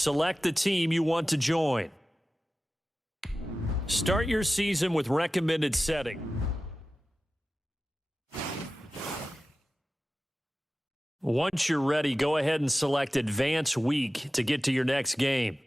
Select the team you want to join. Start your season with recommended setting. Once you're ready, go ahead and select Advance Week to get to your next game.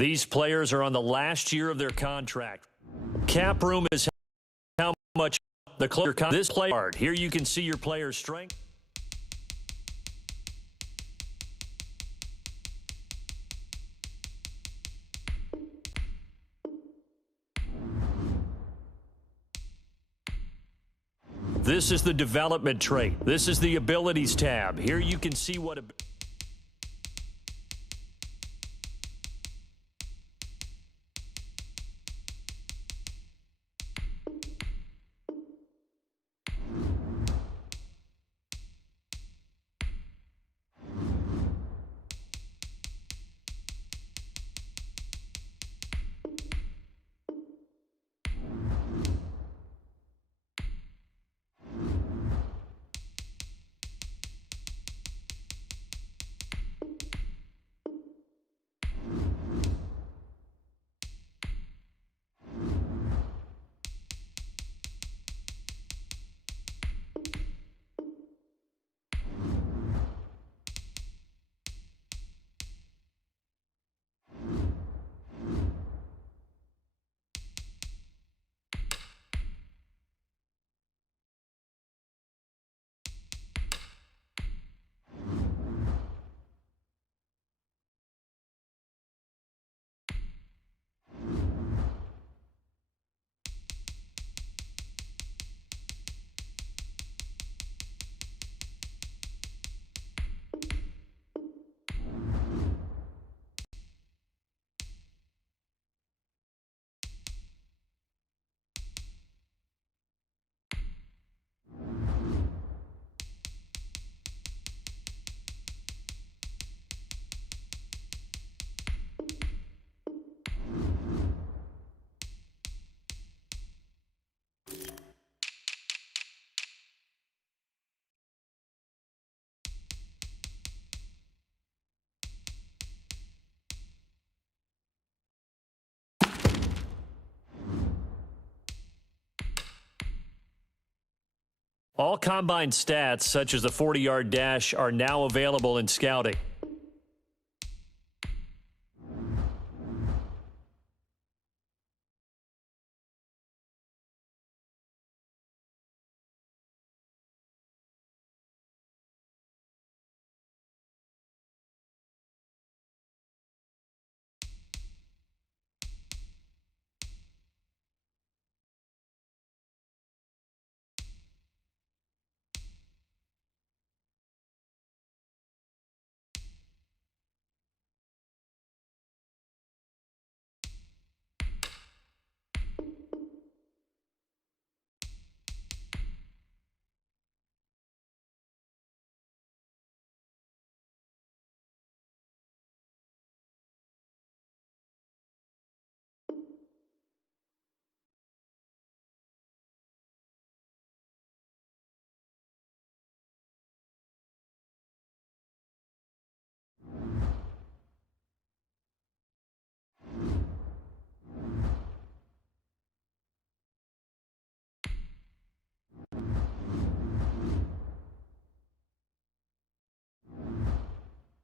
These players are on the last year of their contract. Cap room is how much the closer this player. Here you can see your player's strength. This is the development trait. This is the abilities tab. Here you can see what all combine stats, such as the 40-yard dash, are now available in scouting.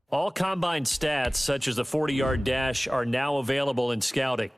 All combine stats, such as the 40-yard dash, are now available in scouting.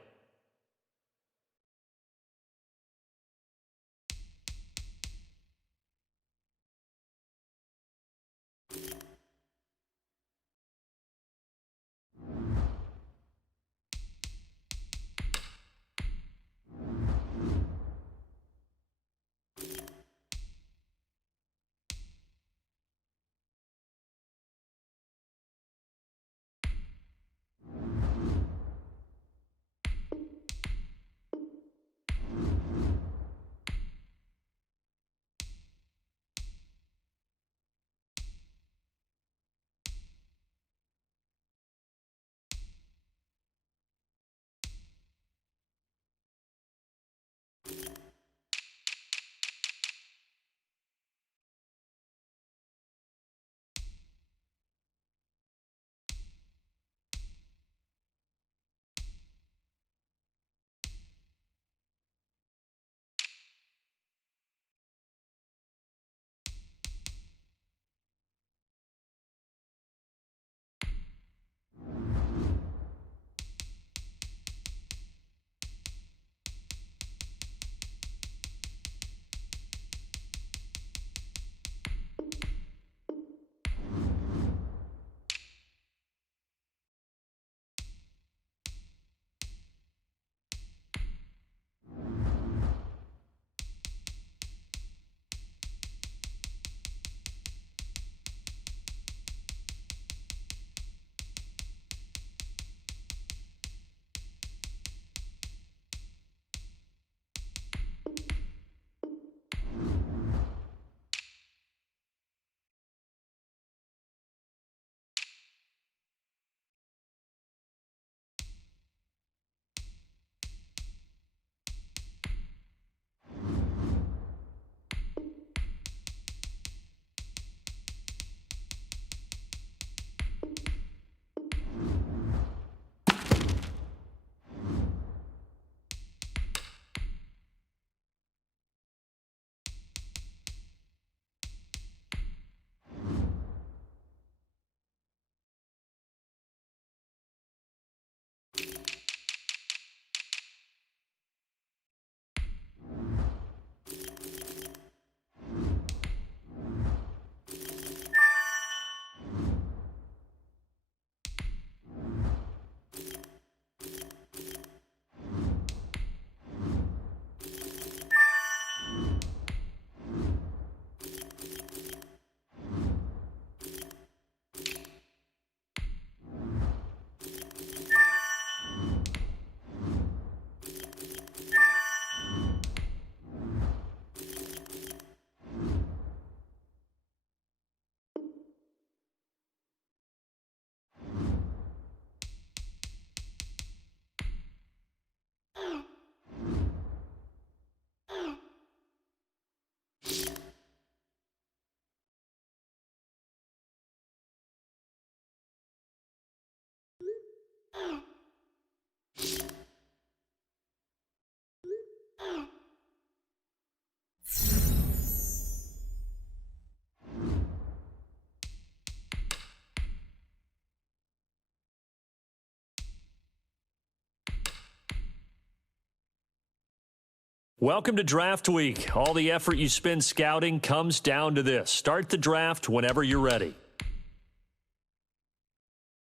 Welcome to Draft Week. All the effort you spend scouting comes down to this. Start the draft whenever you're ready.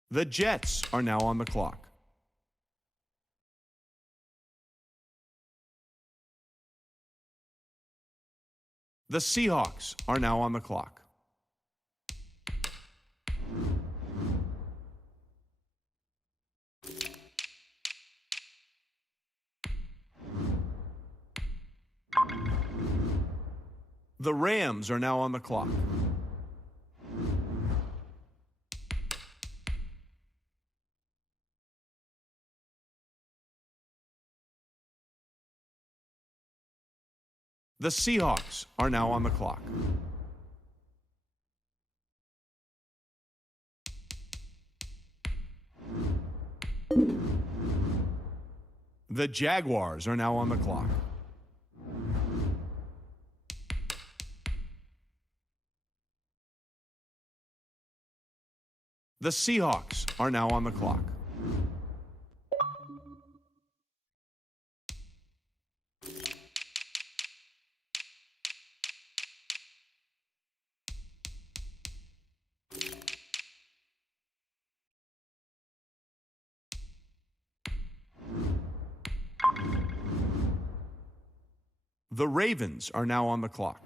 The Jets are now on the clock. The Seahawks are now on the clock. The Rams are now on the clock. The Seahawks are now on the clock. The Jaguars are now on the clock. The Seahawks are now on the clock. The Ravens are now on the clock.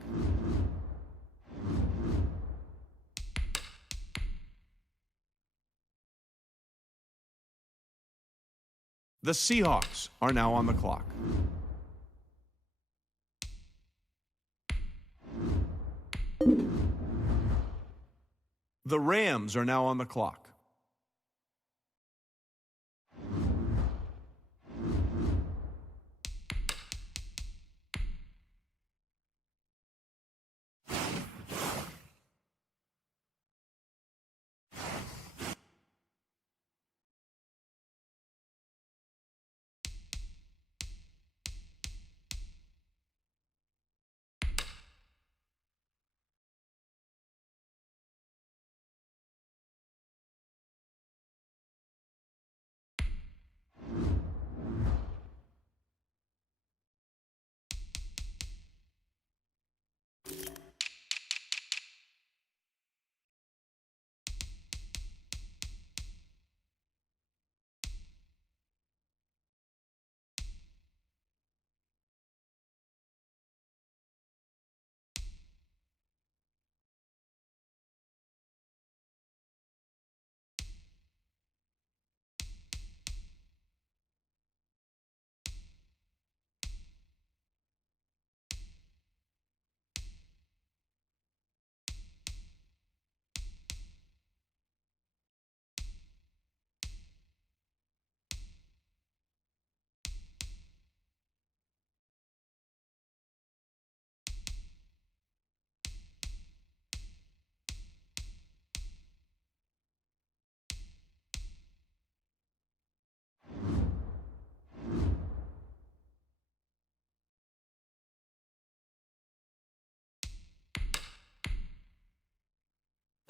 The Seahawks are now on the clock. The Rams are now on the clock.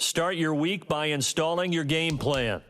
Start your week by installing your game plan.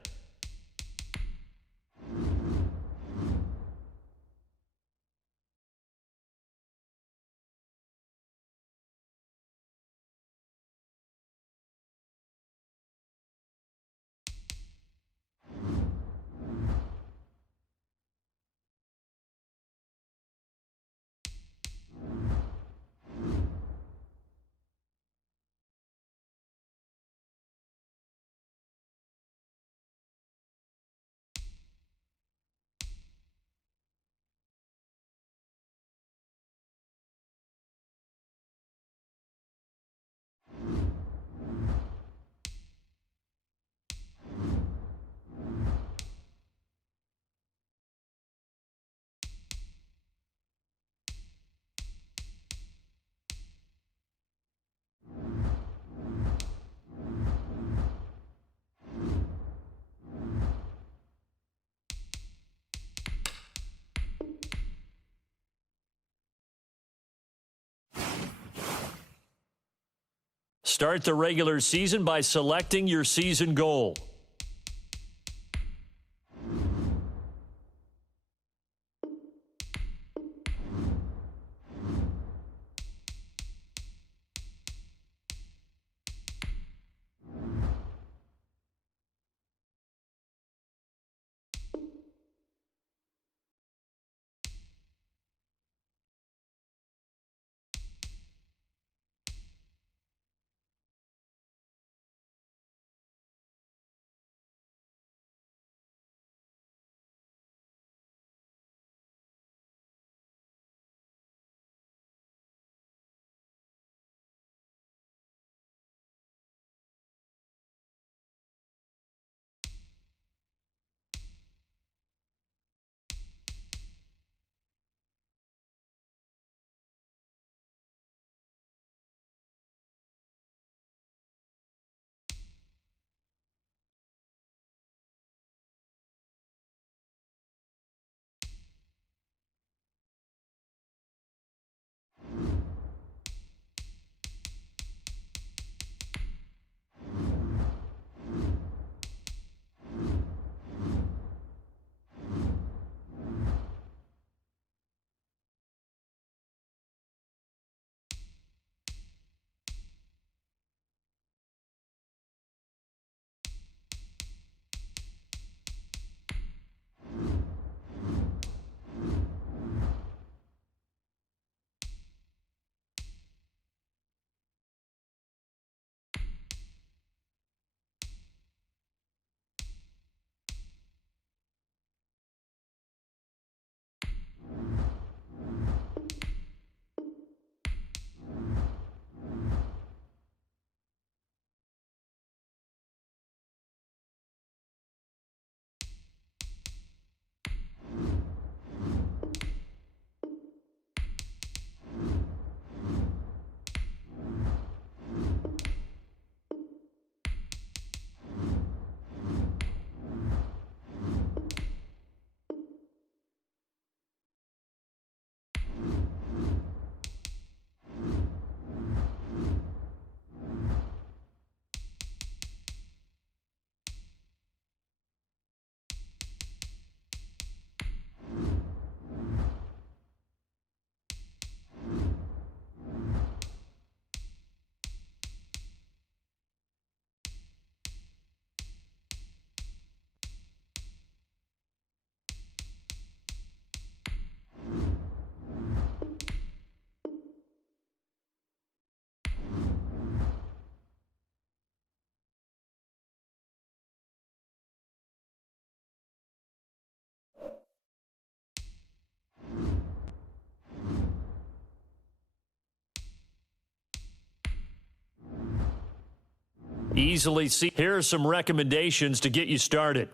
Start the regular season by selecting your season goal. Easily see. Here are some recommendations to get you started.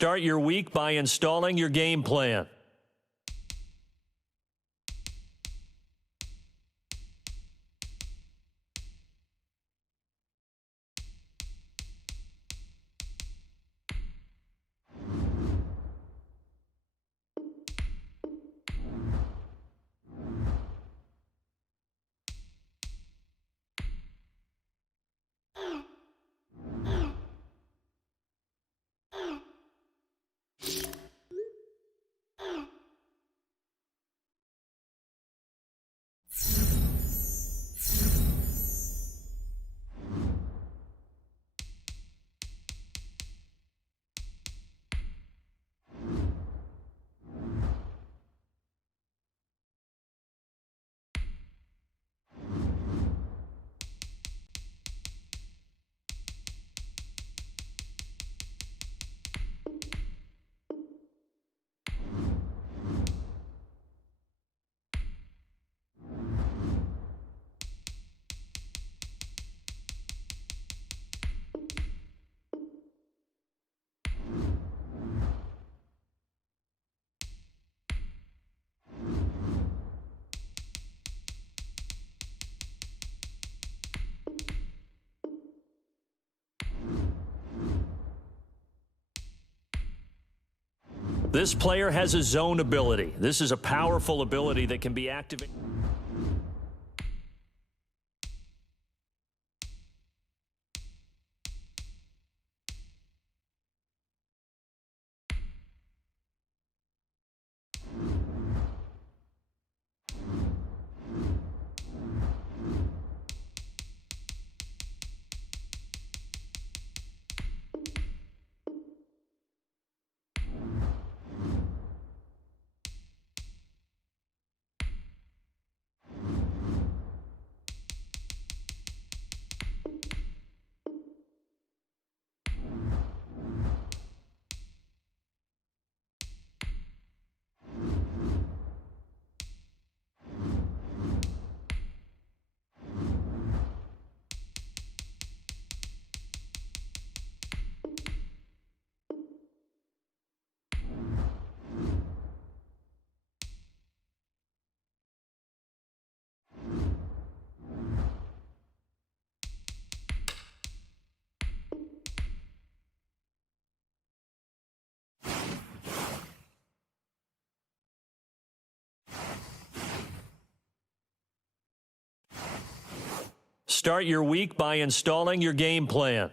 Start your week by installing your game plan. This player has a zone ability. This is a powerful ability that can be activated. Start your week by installing your game plan.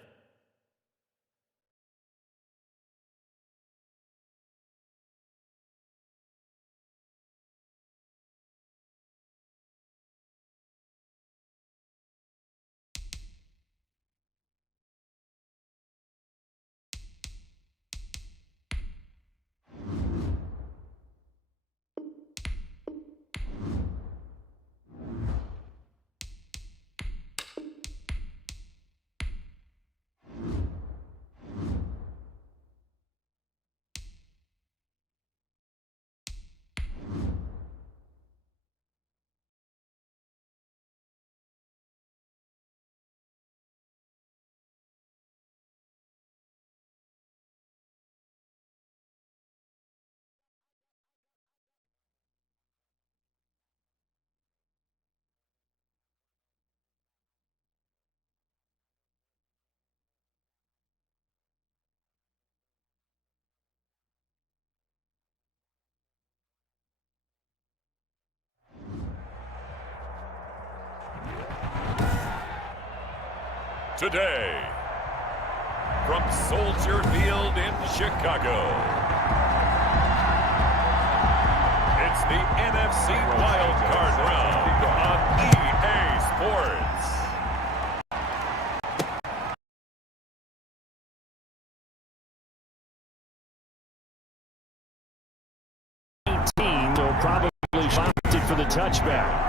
Today, from Soldier Field in Chicago, it's the NFC Wild Card Round on EA Sports. Team will probably opt it for the touchback.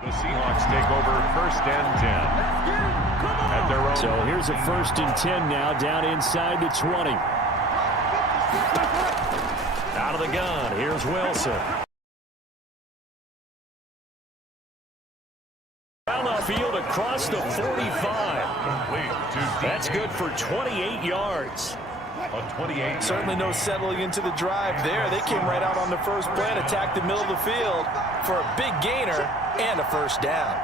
The Seahawks take over 1st and 10 at their own. So here's a 1st and 10 now, down inside the 20. Out of the gun. Here's Wilson. Down the field across the 45. That's good for 28 yards. Certainly no settling into the drive there. They came right out on the first play and attacked the middle of the field for a big gainer and a first down.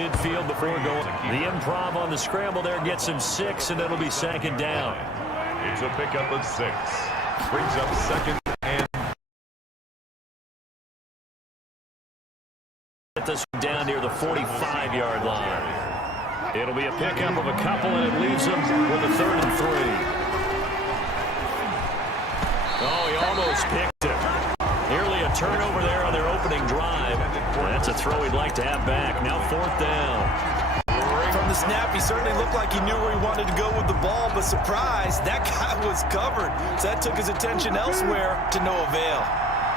Midfield before going. The improv on the scramble there gets him 6, and it'll be second down. It's a pickup of 6. Brings up second and get this down near the 45-yard line. It'll be a pickup of a couple, and it leaves him with a 3rd and 3. Oh, he almost picked it. Nearly a turnover there on their opening drive. That's a throw he'd like to have back. Now 4th down. From the snap, he certainly looked like he knew where he wanted to go with the ball, but surprise, that guy was covered. So that took his attention elsewhere to no avail.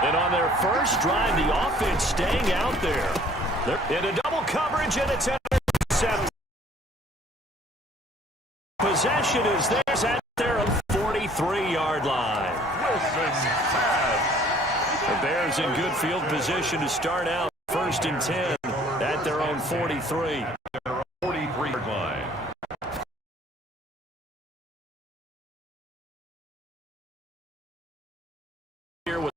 And on their first drive, the offense staying out there. They're in a double coverage, and it's intercepted. Possession is theirs at their 43-yard line. The Bears in good field position to start out 1st and 10 at their own 43. 43-yard line. Here with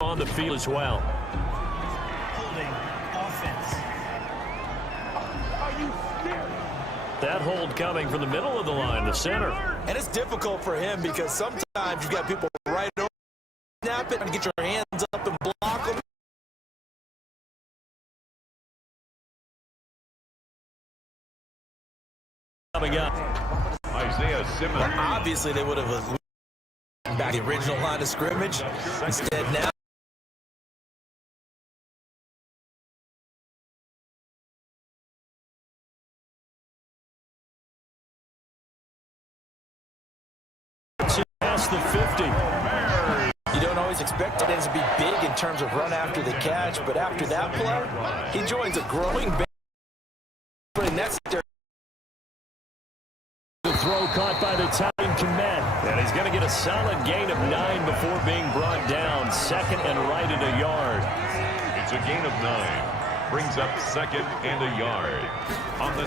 on the field as well. Holding offense. Are you serious? That hold coming from the middle of the line, the center. And it's difficult for him because sometimes you've got people right over, snap it, and get your hands up and block them. Coming up. Isaiah Simmons. Well, obviously, they would have back the original line of scrimmage. Instead, now. Past the 50. You don't always expect it to be big in terms of run after the catch, but after that play, he joins a growing band. And that's their The throw caught by the tight end Komet. And he's going to get a solid gain of 9 before being brought down. 2nd and right at a yard. It's a gain of 9. Brings up 2nd and a yard. On the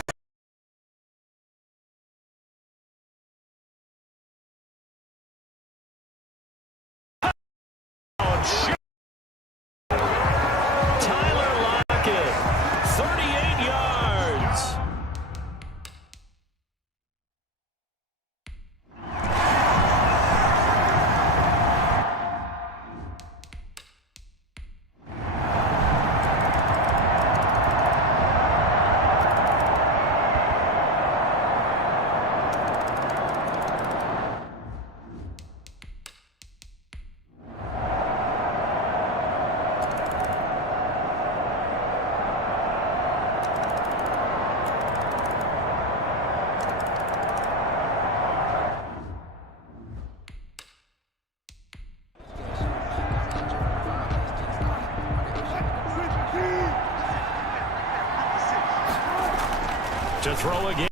Tyler Lockett, 38 yards. To throw again.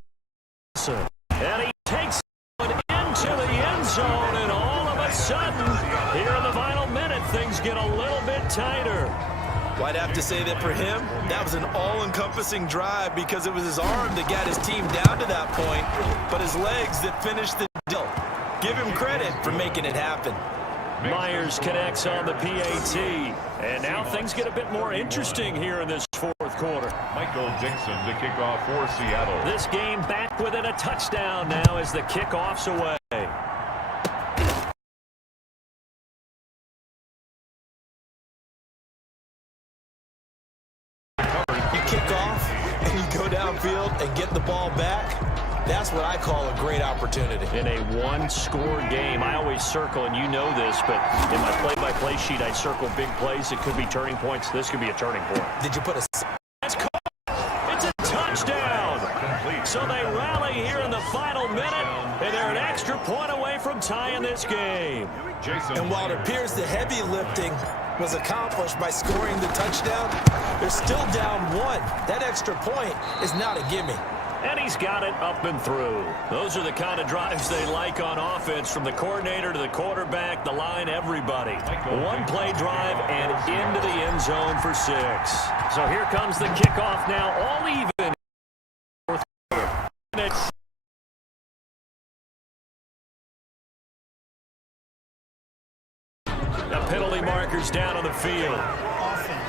And he takes it into the end zone, and all of a sudden, here in the final minute, things get a little bit tighter. Well, I'd have to say that for him, that was an all-encompassing drive because it was his arm that got his team down to that point, but his legs that finished the deal. Give him credit for making it happen. Myers connects on the PAT, and now things get a bit more interesting here in this 4th quarter. Michael Dixon to kick off for Seattle. This game back within a touchdown now as the kickoff's away. You kick off and you go downfield and get the ball back. That's what I call a great opportunity. In a one-score game, I always circle, and you know this, but in my play-by-play sheet, I circle big plays. It could be turning points. This could be a turning point. Did you put a... That's caught. It's a touchdown. So they rally here in the final minute, and they're an extra point away from tying this game. And while it appears the heavy lifting was accomplished by scoring the touchdown. They're still down 1. That extra point is not a gimme. And he's got it up and through. Those are the kind of drives they like on offense, from the coordinator to the quarterback, the line, everybody. One-play drive and into the end zone for 6. So here comes the kickoff now, all even. The penalty markers down on the field.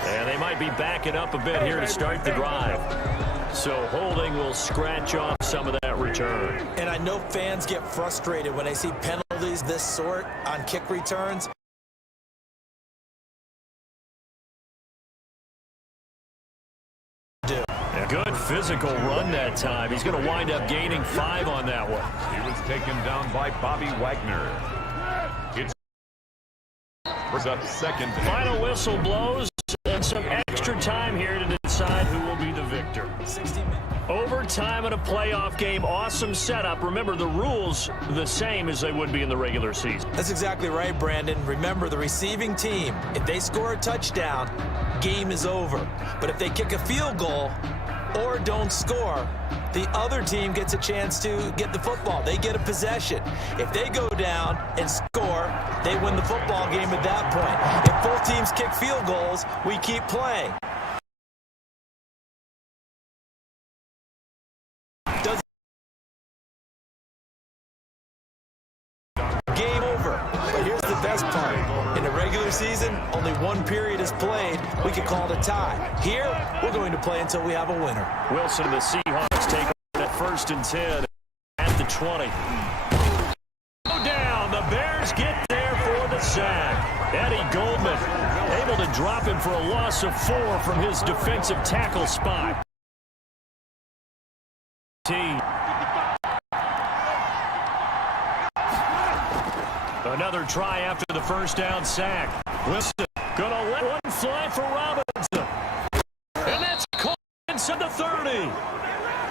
And they might be backing up a bit here to start the drive. So holding will scratch off some of that return. And I know fans get frustrated when they see penalties this sort on kick returns. A good physical run that time. He's going to wind up gaining 5 on that one. He was taken down by Bobby Wagner. It's up second. Final whistle blows, and some extra time here to decide who will be the victor. 60 minutes. Overtime in a playoff game, awesome setup. Remember, the rules the same as they would be in the regular season. That's exactly right, Brandon. Remember, the receiving team, if they score a touchdown, game is over. But if they kick a field goal or don't score, the other team gets a chance to get the football. They get a possession. If they go down and score, they win the football game at that point. If both teams kick field goals, we keep playing. Game over. But here's the best part. In the regular season, only one period is played. We could call it a tie. Here, we're going to play until we have a winner. Wilson and the Seahawks take at 1st and 10 at the 20. Go down. The Bears get there for the sack. Eddie Goldman able to drop him for a loss of 4 from his defensive tackle spot. Another try after the first down sack. Wilson gonna let one fly for Robinson. And that's caught inside the 30.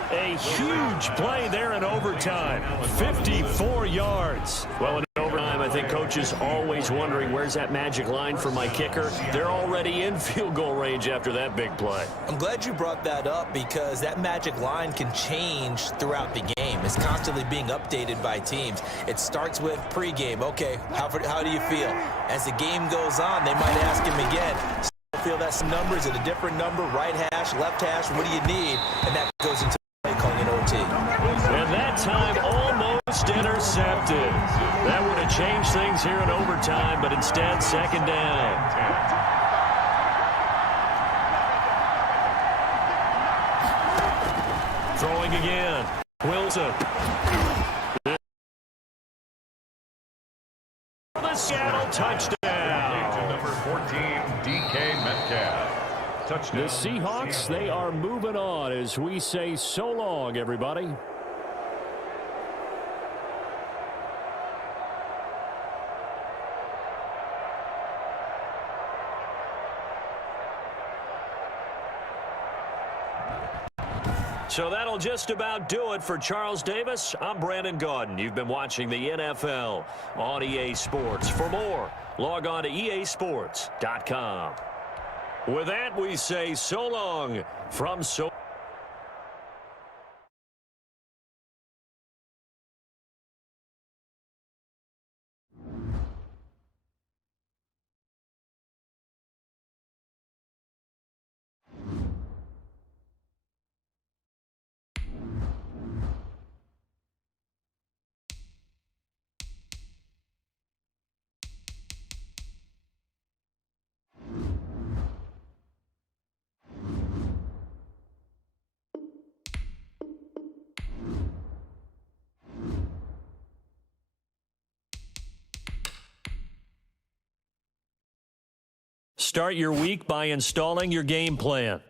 A huge play there in overtime. 54 yards. Well, in overtime, I think coaches always wondering, where's that magic line for my kicker? They're already in field goal range after that big play. I'm glad you brought that up, because that magic line can change throughout the game. It's constantly being updated by teams. It starts with pregame. Okay, how do you feel? As the game goes on, they might ask him again. Still feel that some numbers at a different number, right hash, left hash, what do you need? And that goes into calling an OT. And that time almost intercepted. That would have changed things here in overtime, but instead, second down. Throwing again. Wilson. The Seattle touchdown. Number 14, DK Metcalf. Touchdown. The Seahawks, they are moving on as we say so long, everybody. So that'll just about do it for Charles Davis. I'm Brandon Gaudin. You've been watching the NFL on EA Sports. For more, log on to easports.com. With that, we say so long from so. Start your week by installing your game plan.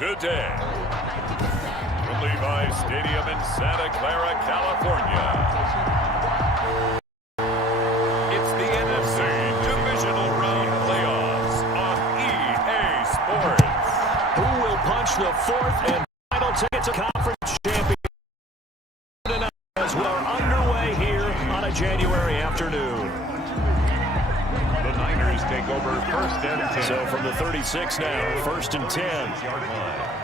today. From Levi's Stadium in Santa Clara, California. It's the NFC Divisional Round Playoffs on EA Sports. Who will punch the fourth and final ticket to conference championship tonight as we are underway here on a January afternoon. The Niners take over first and 10. So from the 36 now, first and 10. Yard line.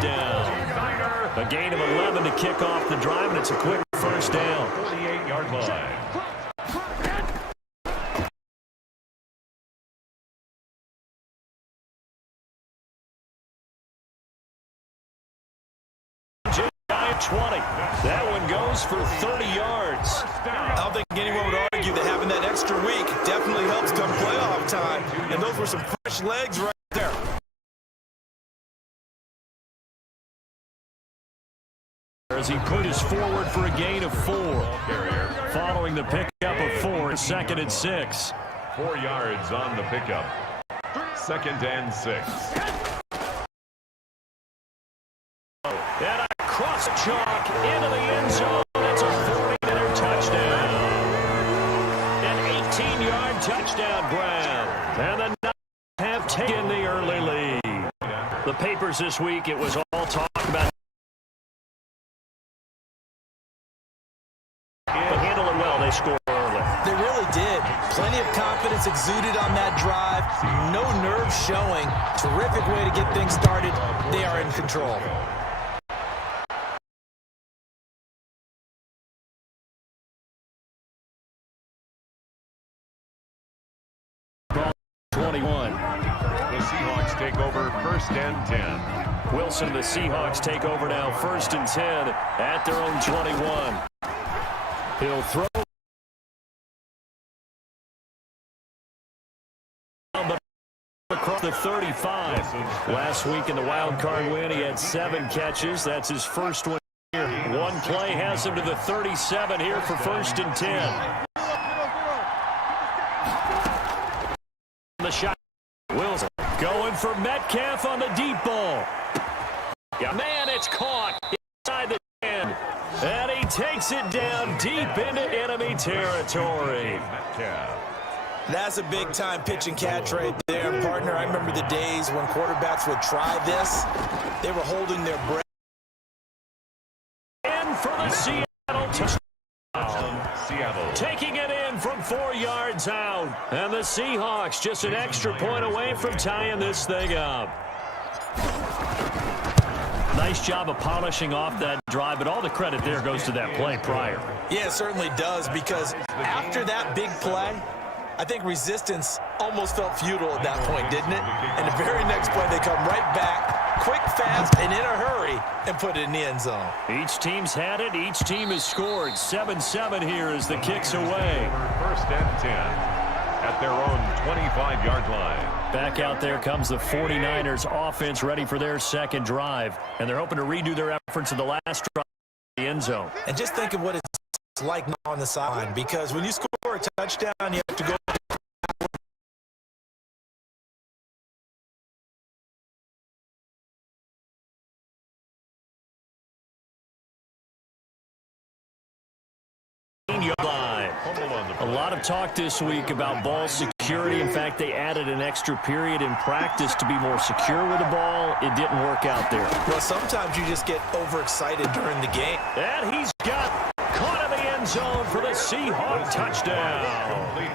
Down. A gain of 11 to kick off the drive, and it's a quick first down. 48-yard line. Giant 20. That one goes for 30 yards. I don't think anyone would argue that having that extra week definitely helps come playoff time. And those were some fresh legs right there. As he pushes forward for a gain of 4. Following the pickup of 4, second and 6. 4 yards on the pickup. Second and 6. And a cross chalk into the end zone. It's a 40-yard touchdown. An 18-yard touchdown grab. And the Niners have taken the early lead. The papers this week, it was all talk about. But handle it well, they score early. They really did. Plenty of confidence exuded on that drive. No nerves showing. Terrific way to get things started. They are in control. 21. The Seahawks take over first and 10. Wilson, the Seahawks take over now first and 10 at their own 21. He'll throw. Across the 35. Last week in the wild card win, he had 7 catches. That's his first one here. One play has him to the 37 here for first and 10. The shot. Wilson going for Metcalf on the deep ball. Yeah, man, it's caught inside the 10. And he takes it down deep into enemy territory. That's a big-time pitch and catch right there, partner. I remember the days when quarterbacks would try this. They were holding their breath. In for the Seattle touchdown. Taking it in from 4 yards out. And the Seahawks just an extra point away from tying this thing up. Nice job of polishing off that drive, but all the credit there goes to that play prior. Yeah, it certainly does, because after that big play, I think resistance almost felt futile at that point, didn't it? And the very next play, they come right back, quick, fast, and in a hurry, and put it in the end zone. Each team's had it. Each team has scored. 7-7 here as the kick's away. First and 10 at their own 25-yard line. Back out there comes the 49ers offense ready for their second drive. And they're hoping to redo their efforts in the last drive in the end zone. And just think of what it's like on the sideline, because when you score a touchdown, you have to go. A lot of talk this week about ball security. In fact, they added an extra period in practice to be more secure with the ball. It didn't work out there. Well, sometimes you just get overexcited during the game. And he's got caught in the end zone for the Seahawks touchdown.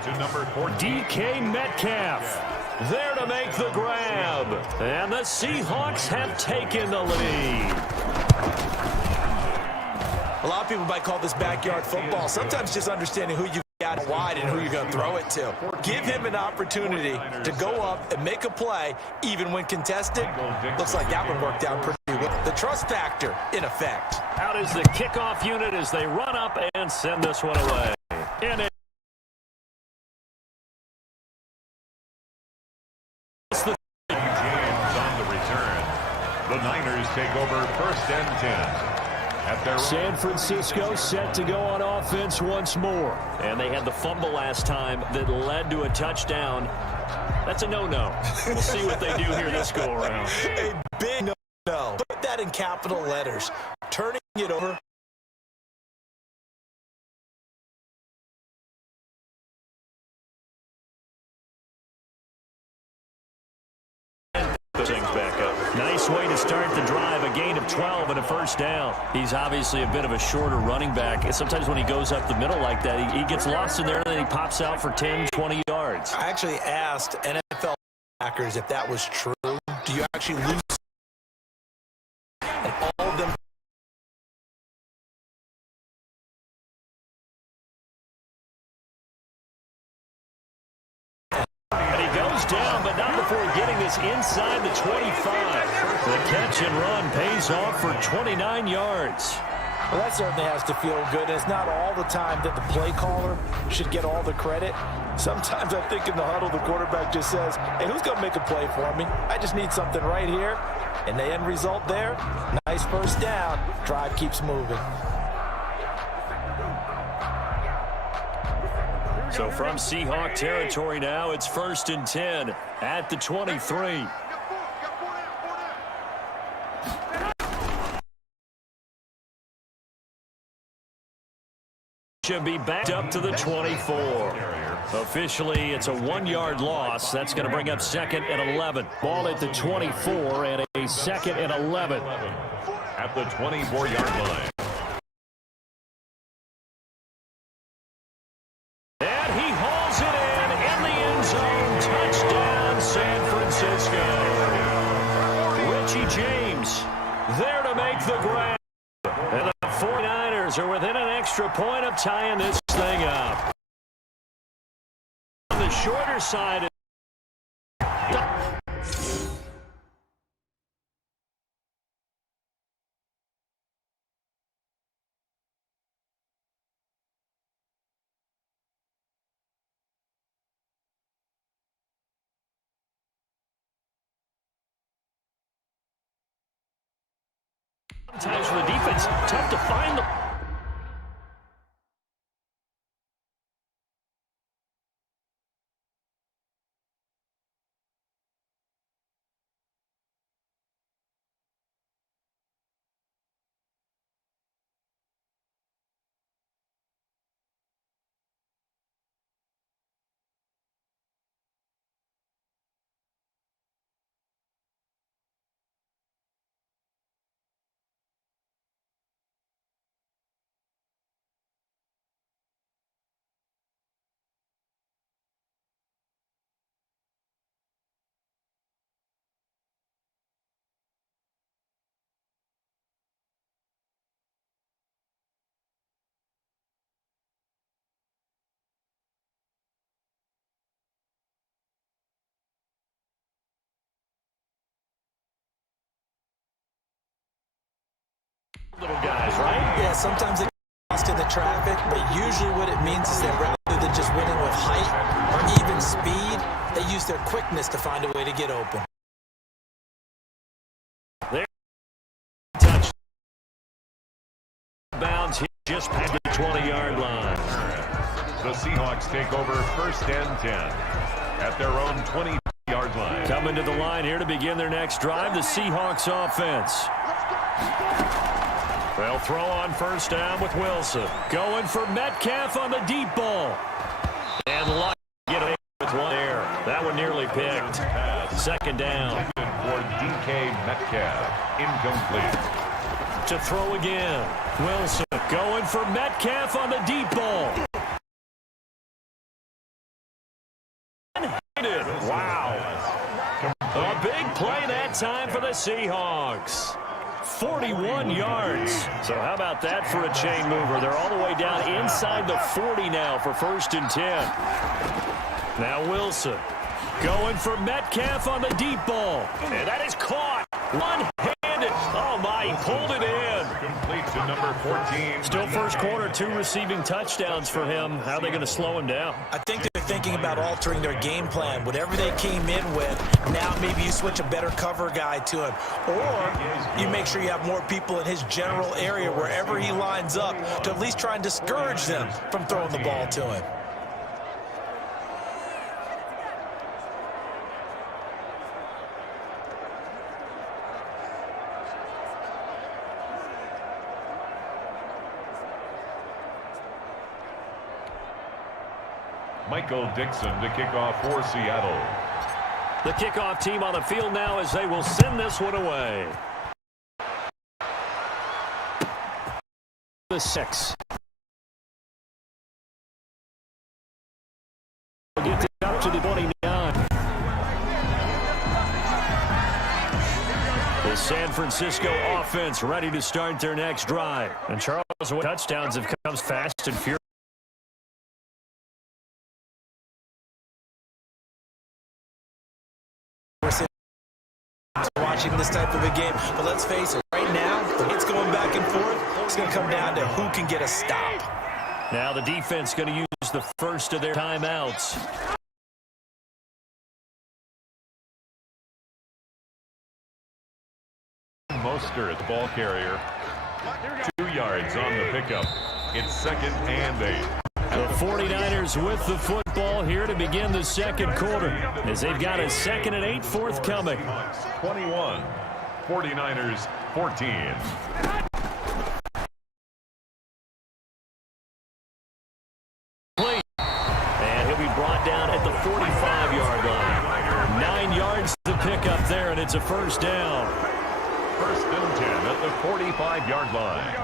To number 14. DK Metcalf there to make the grab. And the Seahawks have taken the lead. A lot of people might call this backyard football. Sometimes just understanding who you got wide and who you're going to throw it to. Give him an opportunity to go up and make a play, even when contested. Looks like that one worked out pretty well. The trust factor in effect. Out is the kickoff unit as they run up and send this one away. And it's the James on the return. The Niners take over first and 10. At their San Francisco set to go on offense once more. And they had the fumble last time that led to a touchdown. That's a no-no. We'll see what they do here this go-around. A big no. Put that in capital letters. Turning it over. Back up. Nice way to start the drive. A gain of 12 and a first down. He's obviously a bit of a shorter running back. And sometimes when he goes up the middle like that, he gets lost in there and then he pops out for 10, 20 yards. I actually asked NFL backers if that was true. Do you actually lose? And all of them. And he goes down, but not before getting this inside the 25. The catch and run pays off for 29 yards. Well, that certainly has to feel good. It's not all the time that the play caller should get all the credit. Sometimes I think in the huddle, the quarterback just says, hey, who's going to make a play for me? I just need something right here. And the end result there, nice first down. Drive keeps moving. So from Seahawk territory now, it's 1st and 10 at the 23. Should be backed up to the 24. Officially, it's a 1-yard loss. That's going to bring up 2nd and 11. Ball at the 24 and a 2nd and 11. at the 24-yard line. And he hauls it in the end zone. Touchdown, San Francisco. Richie James there to make the grab. And the 49ers are within an extra point of tying this thing up. On the shorter side. Sometimes for the defense, tough to find them. Little guys, right? Yeah, sometimes they get lost in the traffic, but usually what it means is that rather than just winning with height or even speed, they use their quickness to find a way to get open. There, touch. Bounds here just past the 20-yard line. The Seahawks take over 1st and 10 at their own 20-yard line. Coming to the line here to begin their next drive, the Seahawks offense. They'll throw on 1st down with Wilson. Going for Metcalf on the deep ball. And luck get away with one there. That one nearly picked. 2nd down. For DK Metcalf. Incomplete. To throw again. Wilson going for Metcalf on the deep ball. Wow. A big play that time for the Seahawks. 41 yards. So how about that for a chain mover? They're all the way down inside the 40 now for 1st and 10. Now Wilson going for Metcalf on the deep ball. And that is caught. One-handed. Oh, my, he pulled it in. Complete to number 14. Still first quarter, 2 receiving touchdowns for him. How are they going to slow him down? I think they're thinking about altering their game plan. Whatever they came in with, now maybe you switch a better cover guy to him. Or you make sure you have more people in his general area wherever he lines up to at least try and discourage them from throwing the ball to him. Michael Dixon to kick off for Seattle. The kickoff team on the field now as they will send this one away. The 6. Get it up to the 29. The San Francisco offense ready to start their next drive. And Charles, touchdowns have come fast and furious. Watching this type of a game, but let's face it, right now, it's going back and forth. It's going to come down to who can get a stop. Now the defense going to use the first of their timeouts. Mostert, the ball carrier. 2 yards on the pickup. It's 2nd and 8. The 49ers with the football here to begin the second quarter as they've got a 2nd and 8 forthcoming. 21, 49ers 14. And he'll be brought down at the 45-yard line. 9 yards to pick up there, and it's a first down. 1st and 10 at the 45-yard line.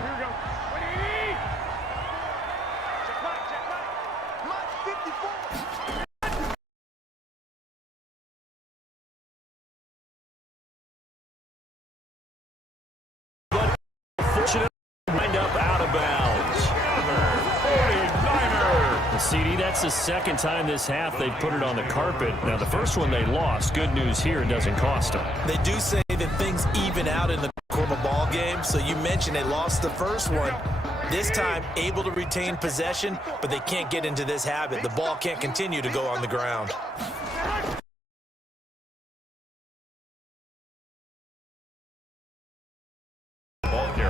Wind up out of bounds. 49er. CD, that's the second time this half they put it on the carpet. Now, the first one they lost. Good news here, it doesn't cost them. They do say that things even out in the course of a ball game. So you mentioned they lost the first one. This time, able to retain possession, but they can't get into this habit. The ball can't continue to go on the ground.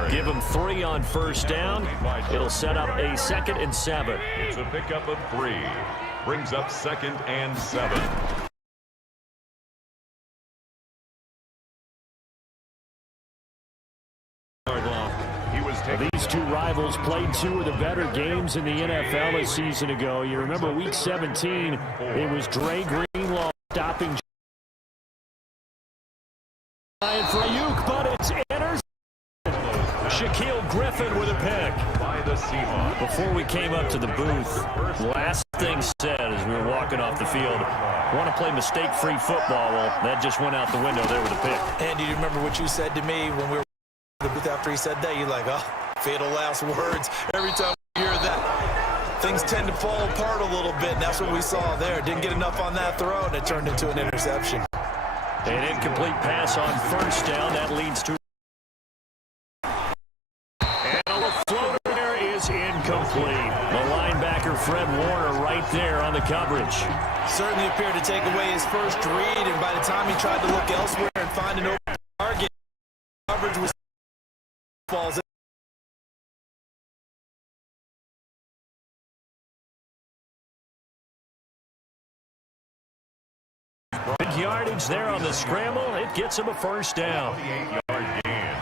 Give them 3 on first down. It'll set up a 2nd and 7. It's a pickup of 3. Brings up 2nd and 7. These two rivals played 2 of the better games in the NFL a season ago. You remember Week 17, it was Dre Greenlaw stopping for Ayuk, but it's intercepted. Shaquille Griffin with a pick. By the Seahawks. Before we came up to the booth, last thing said as we were walking off the field, want to play mistake-free football. Well, that just went out the window there with a pick. And do you remember what you said to me when we were in the booth after he said that? You're like, oh, fatal last words. Every time we hear that, things tend to fall apart a little bit, and that's what we saw there. Didn't get enough on that throw, and it turned into an interception. An incomplete pass on first down. That leads to floater there is incomplete. The linebacker, Fred Warner, right there on the coverage. Certainly appeared to take away his first read, and by the time he tried to look elsewhere and find an open target, coverage was falls in. Big yardage there on the scramble. It gets him a first down. 48-yard gain.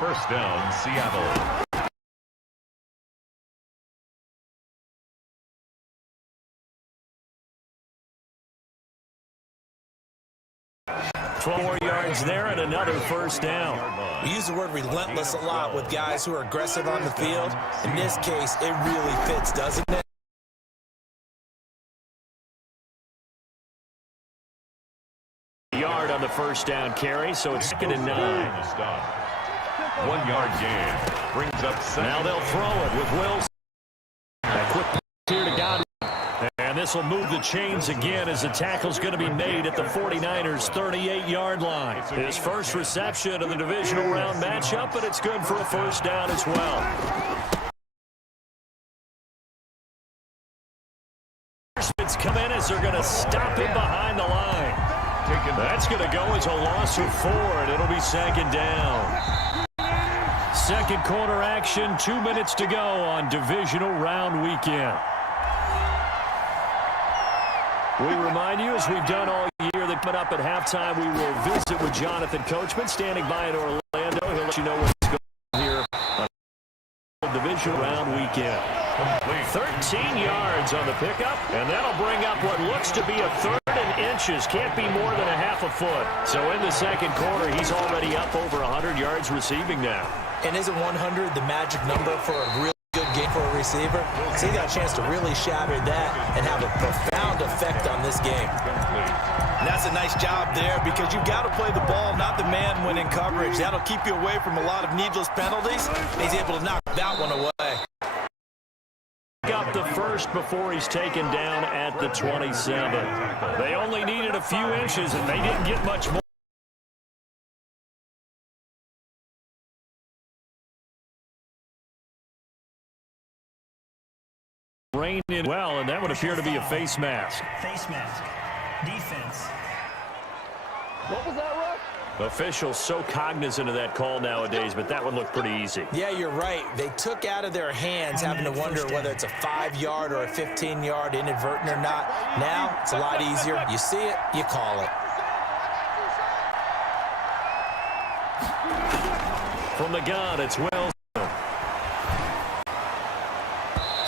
First down, Seattle. 12 more yards there and another first down. We use the word relentless a lot with guys who are aggressive on the field. In this case, it really fits, doesn't it? Yard on the first down carry, so it's 2nd and 9. 1 yard gain. Brings up 2nd. Now they'll throw it with Wilson. A quick pass here to Godwin. And this will move the chains again as the tackle's going to be made at the 49ers' 38-yard line. His first reception of the divisional round matchup, but it's good for a first down as well. come in as they're going to stop him behind the line. That's going to go as a loss of 4, and it'll be second down. Second quarter action, 2 minutes to go on divisional round weekend. We remind you, as we've done all year, that coming up at halftime, we will visit with Jonathan Coachman, standing by in Orlando. He'll let you know what's going on here on divisional round weekend. 13 yards on the pickup, and that'll bring up what looks to be a third and inches. Can't be more than a half a foot. So in the second quarter, he's already up over 100 yards receiving now. And isn't 100 the magic number for a really good game for a receiver? So he got a chance to really shatter that and have a profound effect on this game. And that's a nice job there, because you've got to play the ball, not the man when in coverage. That'll keep you away from a lot of needless penalties. He's able to knock that one away. Up the first before he's taken down at the 27. They only needed a few inches, and they didn't get much more. Rain in well, and that would appear to be a face mask. Face mask. Defense. What was that, Russ? Officials so cognizant of that call nowadays, but that one looked pretty easy. Yeah, you're right. They took out of their hands having to wonder whether it's a 5-yard or a 15-yard inadvertent or not. Now, it's a lot easier. You see it, you call it. From the gun, it's Wilson.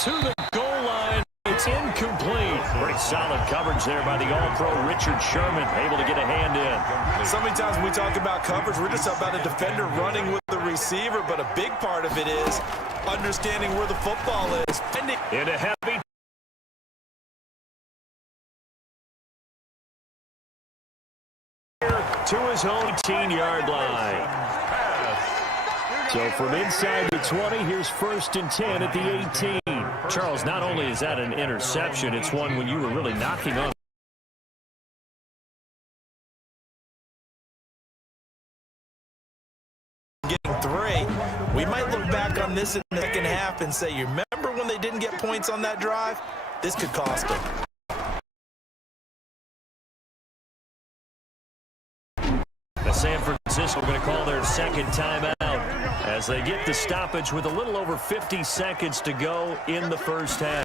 To the goal line, it's incomplete. Pretty solid coverage there by the All-Pro Richard Sherman, able to get a hand in. So many times when we talk about coverage, we're just about a defender running with the receiver, but a big part of it is understanding where the football is. Into heavy. To his own 18-yard line. So from inside the 20, here's 1st and 10 at the 18. Charles, not only is that an interception, it's one when you were really knocking on. Getting 3. We might look back on this in the second half and say, you remember when they didn't get points on that drive? This could cost them. The San Francisco going to call their second timeout as they get the stoppage with a little over 50 seconds to go in the first half.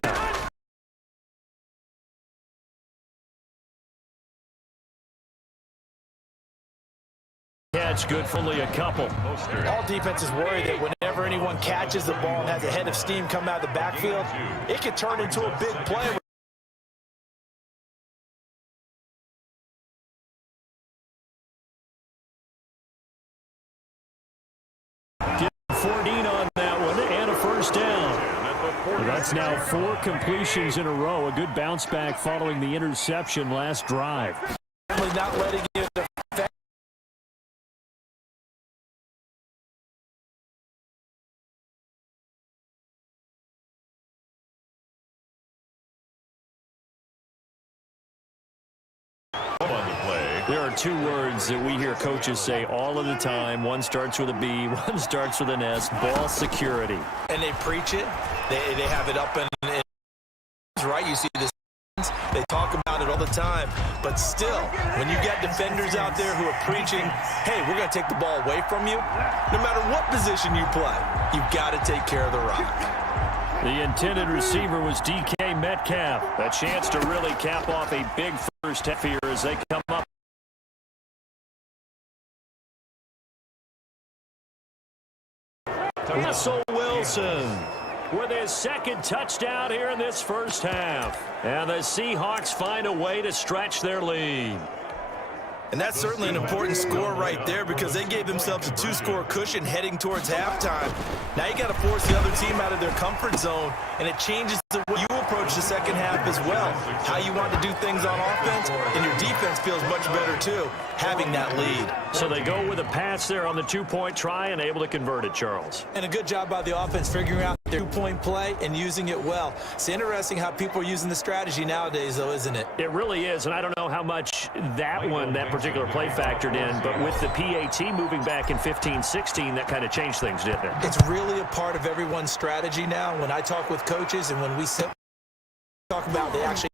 Catch good for only a couple. All defenses worry that whenever anyone catches the ball and has a head of steam come out of the backfield, it could turn into a big play. 14 on that one, and a first down. That's now 4 completions in a row. A good bounce back following the interception last drive. Not letting it affect. There are 2 words that we hear coaches say all of the time. One starts with a B, one starts with an S. Ball security. And they preach it. They have it up in right. You see this. They talk about it all the time. But still, when you got defenders out there who are preaching, hey, we're going to take the ball away from you, no matter what position you play, you've got to take care of the rock. The intended receiver was DK Metcalf. A chance to really cap off a big first half here as they come up. Russell Wilson with his second touchdown here in this first half. And the Seahawks find a way to stretch their lead. And that's certainly an important score right there, because they gave themselves a 2-score cushion heading towards halftime. Now you got to force the other team out of their comfort zone, and it changes the way you approach the second half as well. How you want to do things on offense, and your defense feels much better too, having that lead. So they go with a pass there on the 2-point try and able to convert it, Charles. And a good job by the offense figuring out their 2-point play and using it well. It's interesting how people are using the strategy nowadays, though, isn't it? It really is, and I don't know how much that particular play factored in, but with the PAT moving back in 15-16, that kind of changed things, didn't it? It's really a part of everyone's strategy now. When I talk with coaches and when we talk about, they actually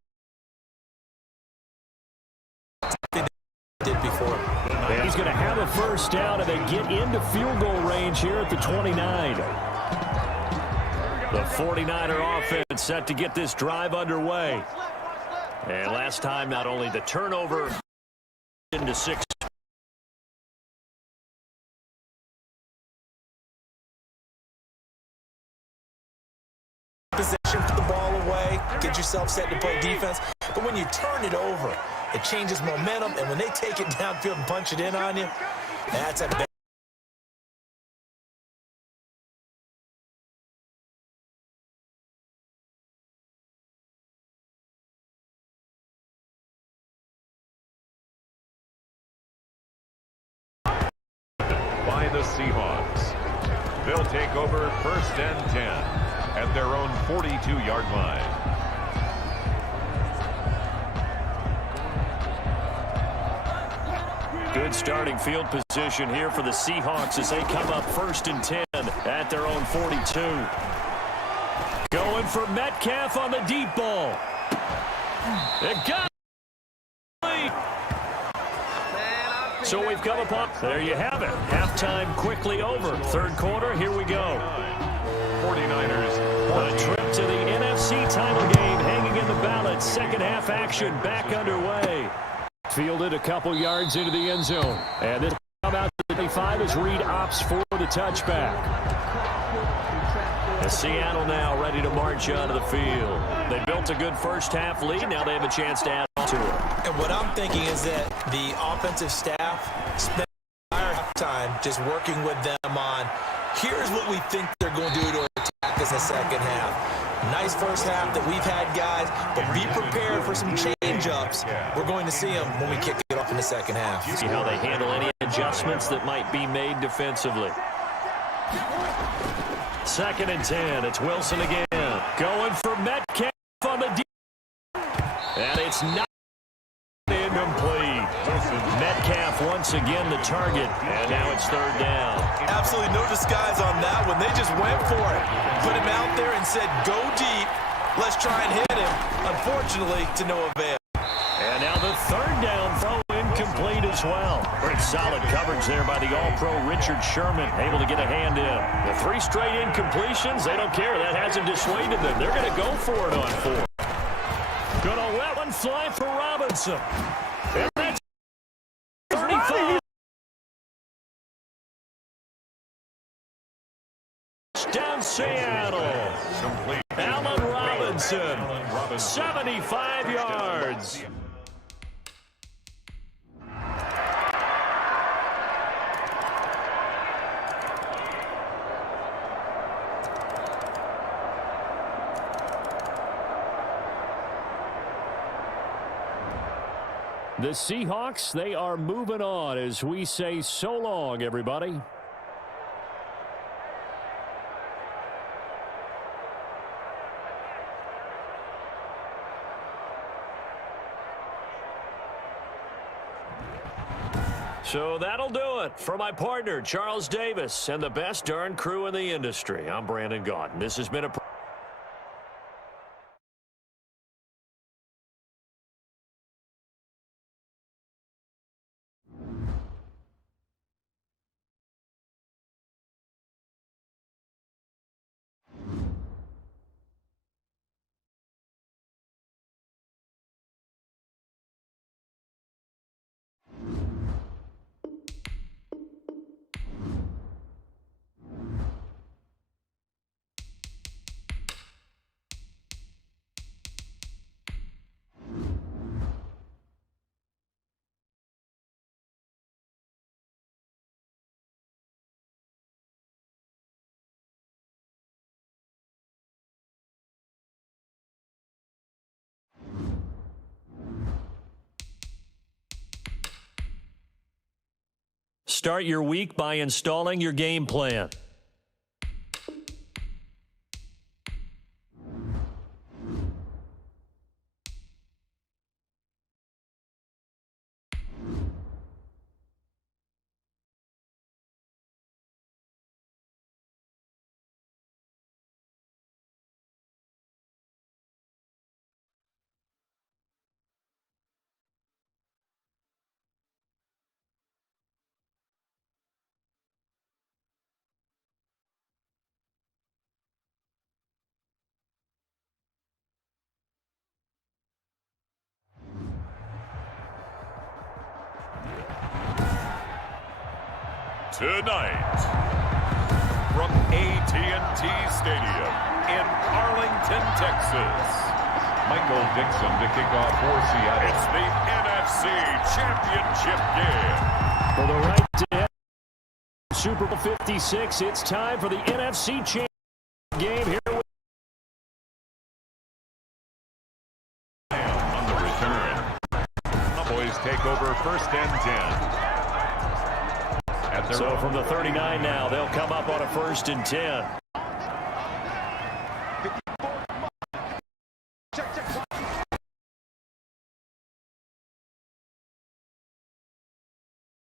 he's going to have a first down, and they get into field goal range here at the 29. The 49er offense set to get this drive underway. And last time, not only the turnover into 6. Possession, put the ball away, get yourself set to play defense. But when you turn it over, it changes momentum, and when they take it downfield and punch it in on you, that's a bad. By the Seahawks. They'll take over 1st and 10 at their own 42-yard line. Good starting field position here for the Seahawks as they come up 1st and 10 at their own 42. Going for Metcalf on the deep ball. It got it. So we've come upon, there you have it. Halftime quickly over. 3rd quarter, here we go. 49ers. A trip to the NFC title game hanging in the balance. Second half action back underway. Fielded a couple yards into the end zone. And this will come out to 25 as Reed opts for the touchback. And Seattle now ready to march onto the field. They built a good first half lead. Now they have a chance to add on to it. And what I'm thinking is that the offensive staff spent the entire halftime just working with them on, here's what we think they're going to do to attack us in the second half. Nice first half that we've had, guys, but be prepared for some change-ups. We're going to see them when we kick it off in the second half. See how they handle any adjustments that might be made defensively. 2nd and 10. It's Wilson again. Going for Metcalf on the deep. And it's not incomplete. Metcalf once again the target. And now it's 3rd down. Absolutely no disguise on that one. They just went for it. Put him out there and said, go deep. Let's try and hit him. Unfortunately, to no avail. And now the 3rd down throw incomplete as well. Pretty solid coverage there by the All-Pro Richard Sherman. Able to get a hand in. The 3 straight incompletions, they don't care. That hasn't dissuaded them. They're going to go for it on 4. Gonna let one fly for Robinson. And that's 35. Down Seattle. Allen Robinson, 75 yards. The Seahawks, they are moving on as we say so long, everybody. So that'll do it for my partner, Charles Davis, and the best darn crew in the industry. I'm Brandon Gaudin. This has been a Start your week by installing your game plan. Tonight, from AT&T Stadium in Arlington, Texas, Michael Dixon to kick off for Seattle. It's the NFC Championship game. For the right to head Super Bowl 56, it's time for the NFC Championship game here with on the return. Cowboys take over first and 10. So from the 39 now, they'll come up on a first and 10.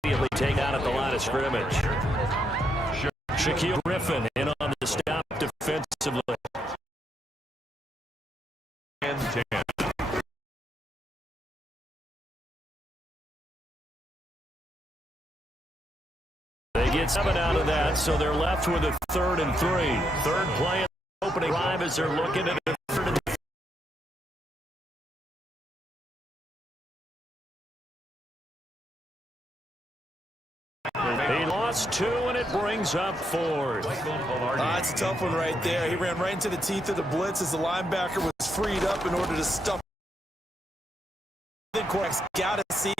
Immediately take out at the line of scrimmage. Shaquille Griffin in on the stop defensively. And 10. They get 7 out of that, so they're left with a 3rd and 3. Third play in the opening drive as they're looking at a 3rd and 3. He lost 2, and it brings up 4th. That's a tough one right there. He ran right into the teeth of the blitz as the linebacker was freed up in order to stop. The quarterback's got to see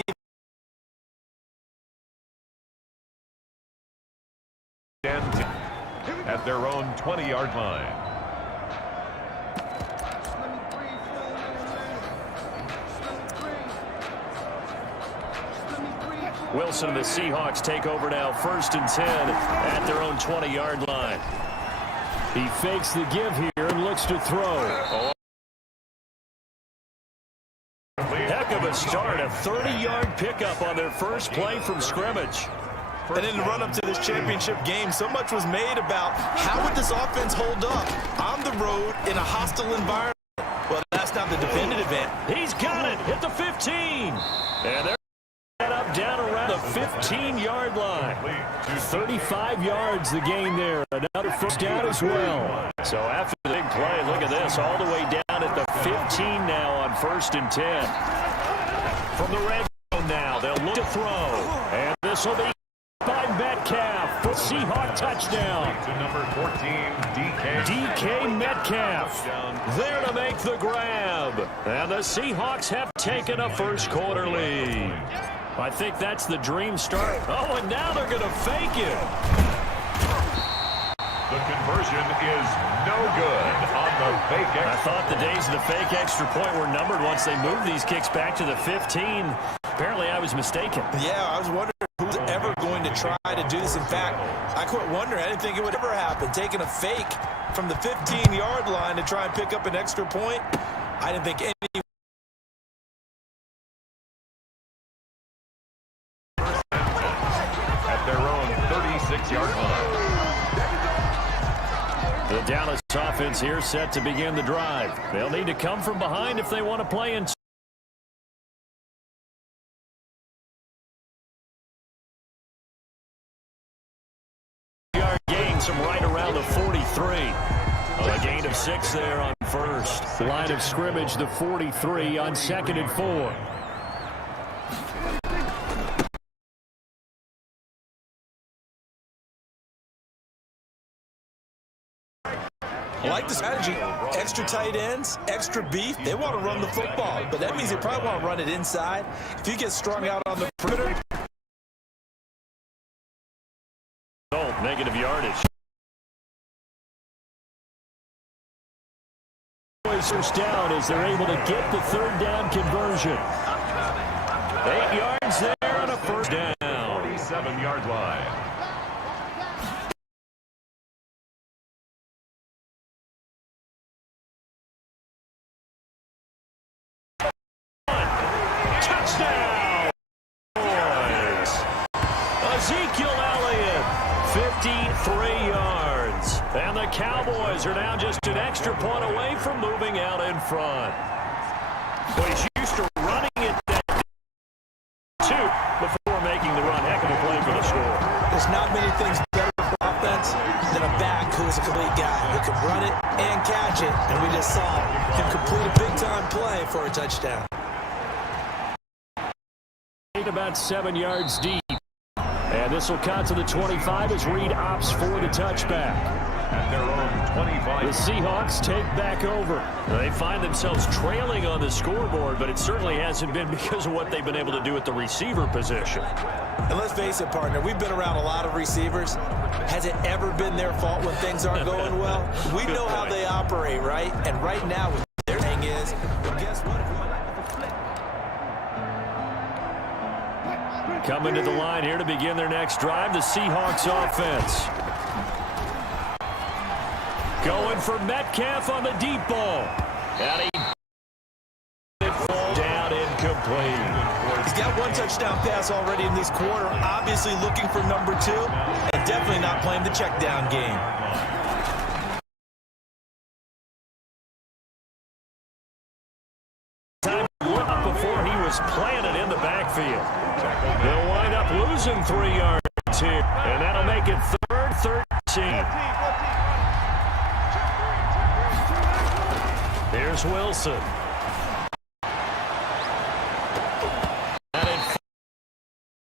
at their own 20-yard line. Wilson and the Seahawks take over now, first and 10 at their own 20-yard line. He fakes the give here and looks to throw. Heck of a start, a 30-yard pickup on their first play from scrimmage. And in the run-up to this championship game, so much was made about how would this offense hold up on the road in a hostile environment. Well, that's not the definitive end. He's got it, hit the 15. And they're set up down around the 15-yard line. 35 yards the gain there. Another first down as well. So after the big play, look at this, all the way down at the 15 now on first and 10. From the red zone now, they'll look to throw. And this will be by Metcalf for Seahawk touchdown. To number 14, DK Metcalf there to make the grab. And the Seahawks have taken a first quarter lead. I think that's the dream start. Oh, and now they're going to fake it. The conversion is no good on the fake I extra. thought the days of the fake extra point were numbered once they moved these kicks back to the 15. Apparently I was mistaken. Yeah, I was wondering who's ever going to try to do this. In fact, I quit wondering. I didn't think it would ever happen. Taking a fake from the 15-yard line to try and pick up an extra point, I didn't think any. At their own 36-yard line. The Dallas offense here set to begin the drive. They'll need to come from behind if they want to play in. Yard gains from right around the 43. A gain of 6 there on first. Line of scrimmage, the 43 on 2nd and 4. I like the strategy. Extra tight ends, extra beef. They want to run the football, but that means they probably want to run it inside. If you get strung out on the perimeter. Negative yardage. First down as they're able to get the 3rd down conversion. 8 yards there on a first down. 47-yard line. Touchdown! Boys. Ezekiel Elliott, 53 yards. And the Cowboys are now just an extra point away from moving out in front. Well, he's used to running it that 2 before making the run. Heck of a play for the score. There's not many things better for offense than a back who is a complete guy who can run it and catch it. And we just saw him complete a big-time play for a touchdown. About 7 yards deep. And this will cut to the 25 as Reed opts for the touchback. At their own 25. The Seahawks take back over. They find themselves trailing on the scoreboard, but it certainly hasn't been because of what they've been able to do at the receiver position. And let's face it, partner, we've been around a lot of receivers. Has it ever been their fault when things aren't going well? We know how they operate, right? And right now, what their thing is, well, guess what? Coming to the line here to begin their next drive, the Seahawks offense. Going for Metcalf on the deep ball. And he falls down incomplete. He's got one touchdown pass already in this quarter. Obviously looking for number 2. And definitely not playing the check down game. Time before he was playing it in the backfield. They'll wind up losing 3 yards here. And that'll make it 3rd 13. Here's Wilson.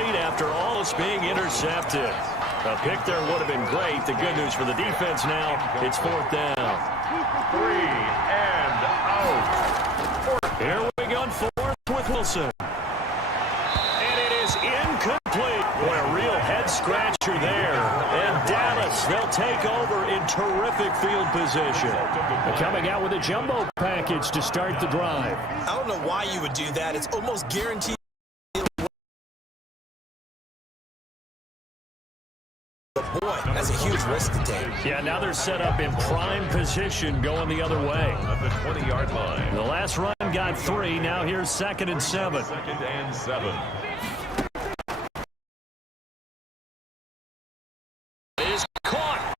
And after all, it's being intercepted. A pick there would have been great. The good news for the defense now, it's 4th down. 3 and out. Here we go on 4th with Wilson. And it is incomplete. Boy, a real head-scratcher there. And Dallas, they'll take over in terrific field position. Coming out with a jumbo package to start the drive. I don't know why you would do that. It's almost guaranteed. But boy, that's a huge risk to take. Yeah, now they're set up in prime position going the other way. At the 20-yard line. The last run got 3. Now here's 2nd and 7. 2nd and 7. Is caught.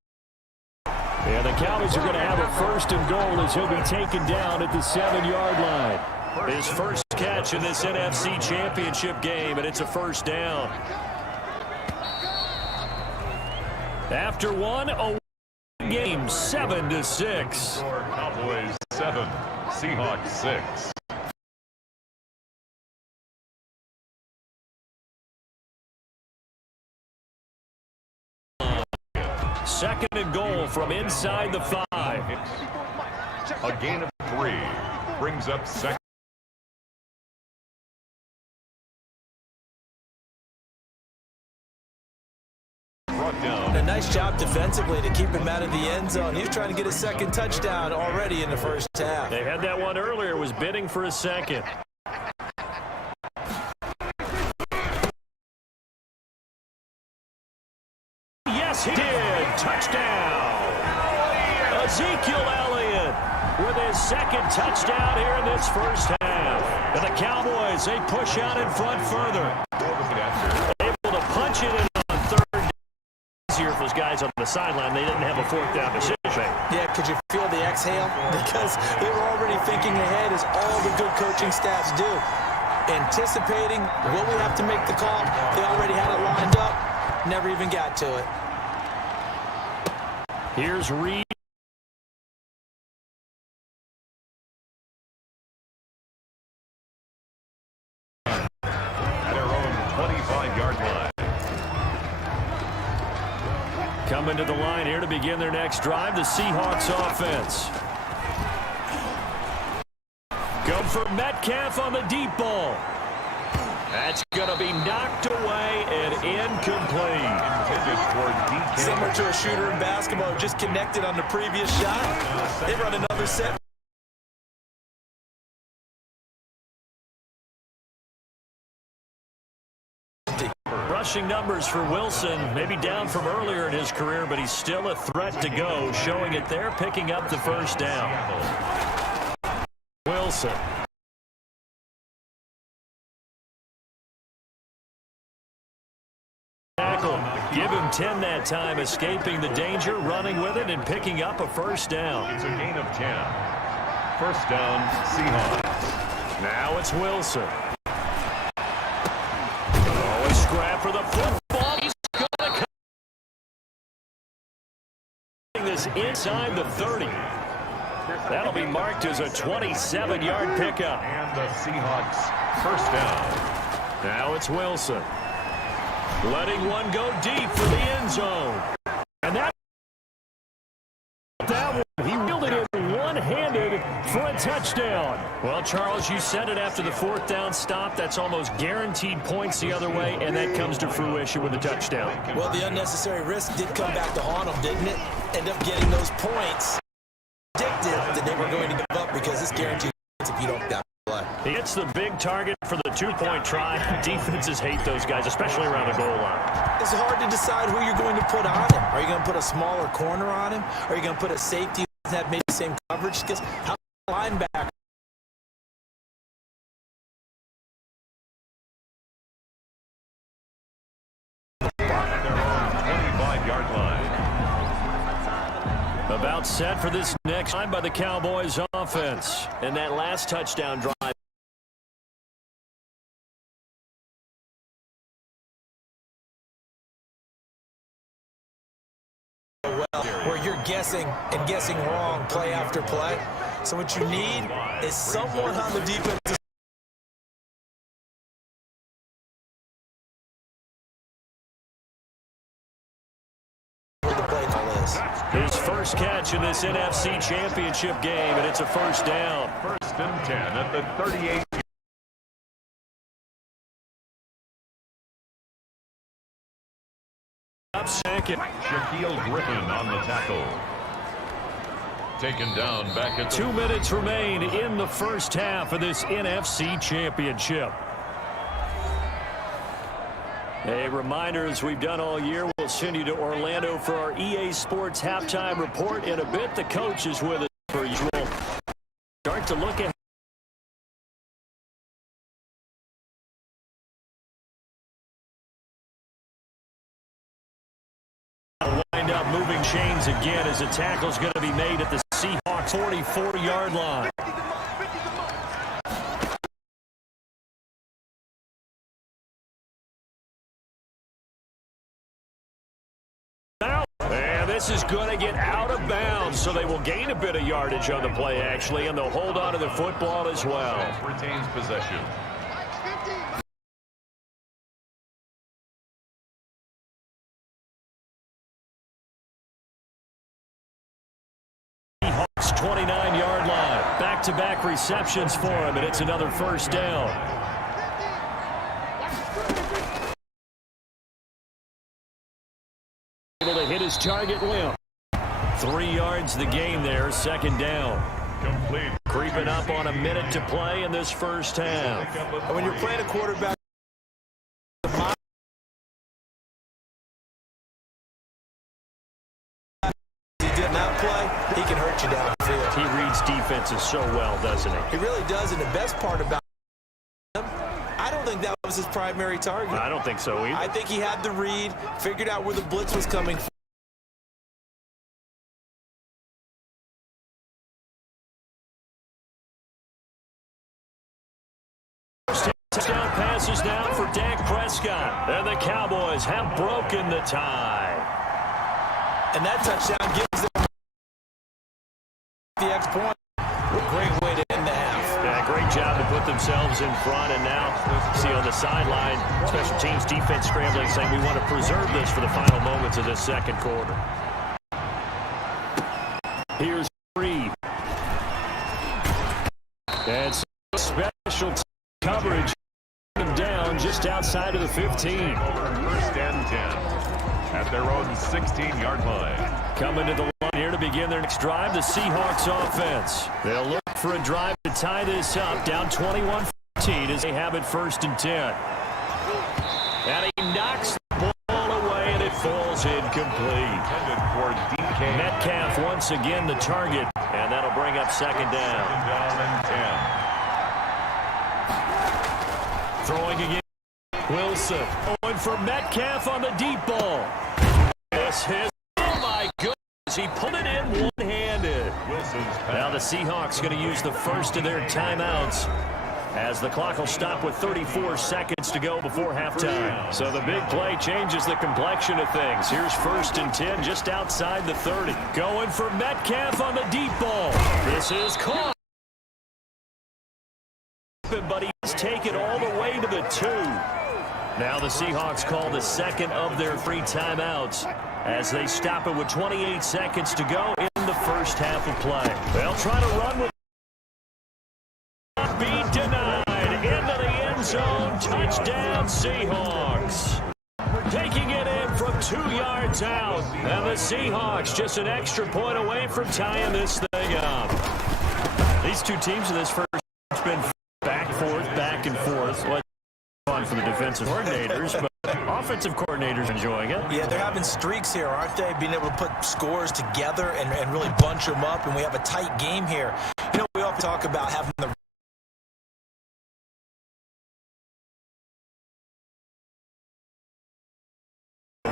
Yeah, the Cowboys are going to have a 1st and goal as he'll be taken down at the 7-yard line. His first catch in this NFC Championship game, and it's a 1st down. After one, a game 7-6. Cowboys 7, Seahawks 6. Second and goal from inside the 5. A gain of 3 brings up 2nd. A nice job defensively to keep him out of the end zone. He was trying to get a 2nd touchdown already in the first half. They had that one earlier, was bidding for a 2nd. Yes, he did. Touchdown. Ezekiel Elliott with his 2nd touchdown here in this first half. And the Cowboys, they push out in front further. Able to punch it in on 3rd down. Easier for those guys on the sideline. They didn't have a 4th down decision. Yeah, could you feel the exhale? Because they were already thinking ahead, as all the good coaching staffs do. Anticipating, will we have to make the call? They already had it lined up. Never even got to it. Here's Reed. At their own 25-yard line. Coming to the line here to begin their next drive, the Seahawks offense. Go for Metcalf on the deep ball. That's going to be knocked away and incomplete. Similar to a shooter in basketball who just connected on the previous shot. They run another set. Rushing numbers for Wilson, maybe down from earlier in his career, but he's still a threat to go, showing it there, picking up the 1st down. Wilson. Tackle. Give him 10 that time, escaping the danger, running with it, and picking up a 1st down. It's a gain of 10. 1st down, Seahawks. Now it's Wilson. Oh, a scrap for the football. He's going to come. This inside the 30. That'll be marked as a 27-yard pickup. And the Seahawks 1st down. Now it's Wilson. letting one go deep for the end zone. And that one, he wielded it one-handed for a touchdown. Well, Charles, you said it after the fourth down stop. That's almost guaranteed points the other way, and that comes to fruition with a touchdown. Well, the unnecessary risk did come back to haunt them, didn't it? End up getting those points. Predicted that they were going to give up because it's guaranteed if you don't play. He hits the big target for the two-point try. Defenses hate those guys, especially around the goal line. It's hard to decide who you're going to put on him. Are you going to put a smaller corner on him? Are you going to put a safety that maybe the same coverage? Because how linebacker? At their own 25-yard line. About set for this next time by the Cowboys offense. And that last touchdown drive. Well, where you're guessing and guessing wrong play after play. So what you need is someone on the defense. His first catch in this NFC Championship game, and it's a first down. First and 10 at the 38. Up second. Shaquille Griffin on the tackle. Taken down back at 2 minutes remain in the first half of this NFC Championship. A reminder, as we've done all year, we'll send you to Orlando for our EA Sports halftime report in a bit. The coach is with us per usual. Start to look at wind up moving chains again as the tackle's going to be made at the Seahawks 44-yard line. And this is going to get out of bounds, so they will gain a bit of yardage on the play, actually, and they'll hold on to the football as well. Retains possession. Seahawks 29-yard line. Back-to-back receptions for him, and it's another first down. Able to hit his target limb. 3 yards the game there, second down. Complete. Creeping up on a minute to play in this first half. And when you're playing a quarterback, he did not play, he can hurt you downfield. He reads defenses so well, doesn't he? He really does, and the best part about him, I don't think that was his primary target. I don't think so either. I think he had the read, figured out where the blitz was coming from. Touchdown passes down for Dak Prescott. And the Cowboys have broken the tie. And that touchdown gives them the extra point. A great way to end the half. Yeah, great job to put themselves in front. And now, see on the sideline, special teams defense scrambling, saying we want to preserve this for the final moments of this second quarter. Here's Reed. And special coverage down just outside of the 15. First and 10 at their own 16-yard line. Coming to the line here to begin their next drive, the Seahawks offense. They'll look for a drive to tie this up, down 21-14 as they have it first and 10. And he knocks the ball away, and it falls incomplete. Metcalf once again the target, and that'll bring up second down. Down and 10. Throwing again, Wilson. Going for Metcalf on the deep ball. This hit. Oh, my goodness. He put it in one-handed. Now the Seahawks going to use the first of their timeouts as the clock will stop with 34 seconds to go before halftime. So the big play changes the complexion of things. Here's first and 10 just outside the 30. Going for Metcalf on the deep ball. This is caught. But he's taken all the way to the 2. Now the Seahawks call the second of their 3 timeouts as they stop it with 28 seconds to go in the first half of play. They'll try to run with be denied into the end zone. Touchdown Seahawks. Taking it in from 2 yards out. And the Seahawks just an extra point away from tying this thing up. These two teams in this first have been back and forth. Well, fun for the defensive coordinators, but offensive coordinators enjoying it. Yeah, they're having streaks here, aren't they? Being able to put scores together and really bunch them up, and we have a tight game here. You know, we often talk about having the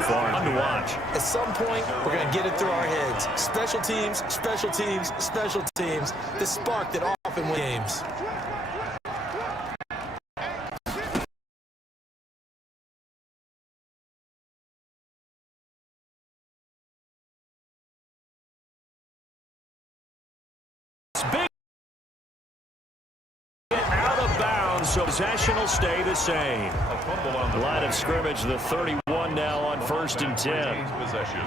fun to watch. At some point, we're going to get it through our heads. Special teams, special teams, special teams. The spark that often wins games. Big out of bounds, so possession will stay the same. The line of scrimmage, the 31 now on 1st and 10. Possession.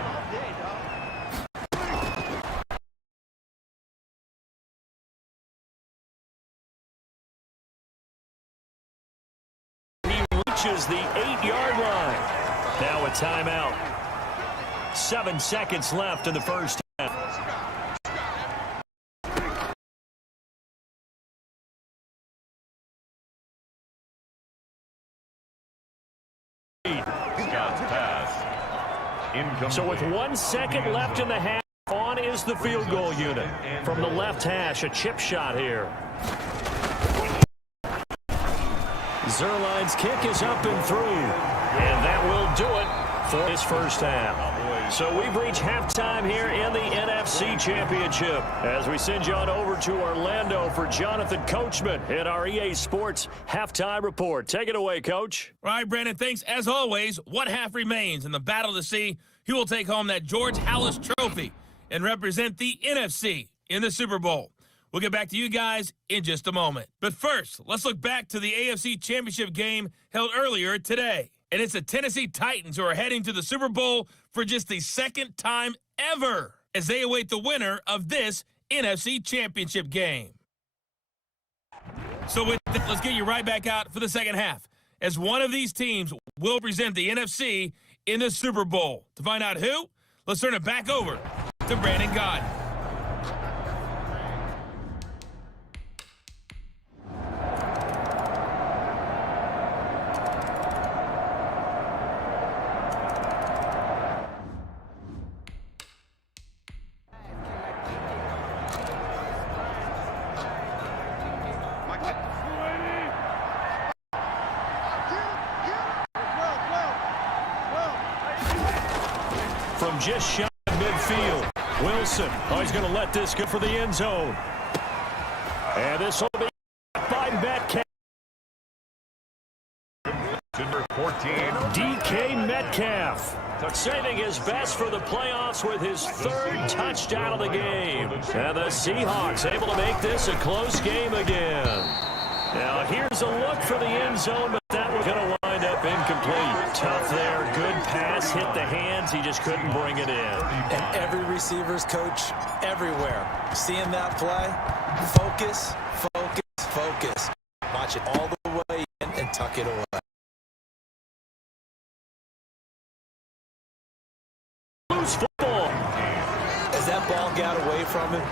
He reaches the 8-yard line. Now a timeout. 7 seconds left in the first half. Scott's pass. Incomplete. So with 1 second left in the half, on is the field goal unit. From the left hash, a chip shot here. Zerline's kick is up and through. And that will do it for this first half. So we've reached halftime here in the NFC Championship as we send you on over to Orlando for Jonathan Coachman in our EA Sports Halftime Report. Take it away, Coach. All right, Brandon, thanks. As always, what half remains in the battle to see who will take home that George Halas Trophy and represent the NFC in the Super Bowl. We'll get back to you guys in just a moment. But first, let's look back to the AFC Championship game held earlier today. And it's the Tennessee Titans who are heading to the Super Bowl for just the second time ever as they await the winner of this NFC Championship game. So with that, let's get you right back out for the second half as one of these teams will present the NFC in the Super Bowl. To find out who, let's turn it back over to Brandon Gaudin. From just shy of midfield, Wilson. Oh, he's going to let this go for the end zone. And this will be by Metcalf. Number 14. DK Metcalf saving his best for the playoffs with his 3rd touchdown of the game. And the Seahawks able to make this a close game again. Now here's a look for the end zone, but that was going to wind up incomplete. Tough there. Good pass. Hit the hands. He just couldn't bring it in. And every receiver's coach everywhere. Seeing that play, focus, focus, focus. Watch it all the way in and tuck it away. Loose football. As that ball got away from him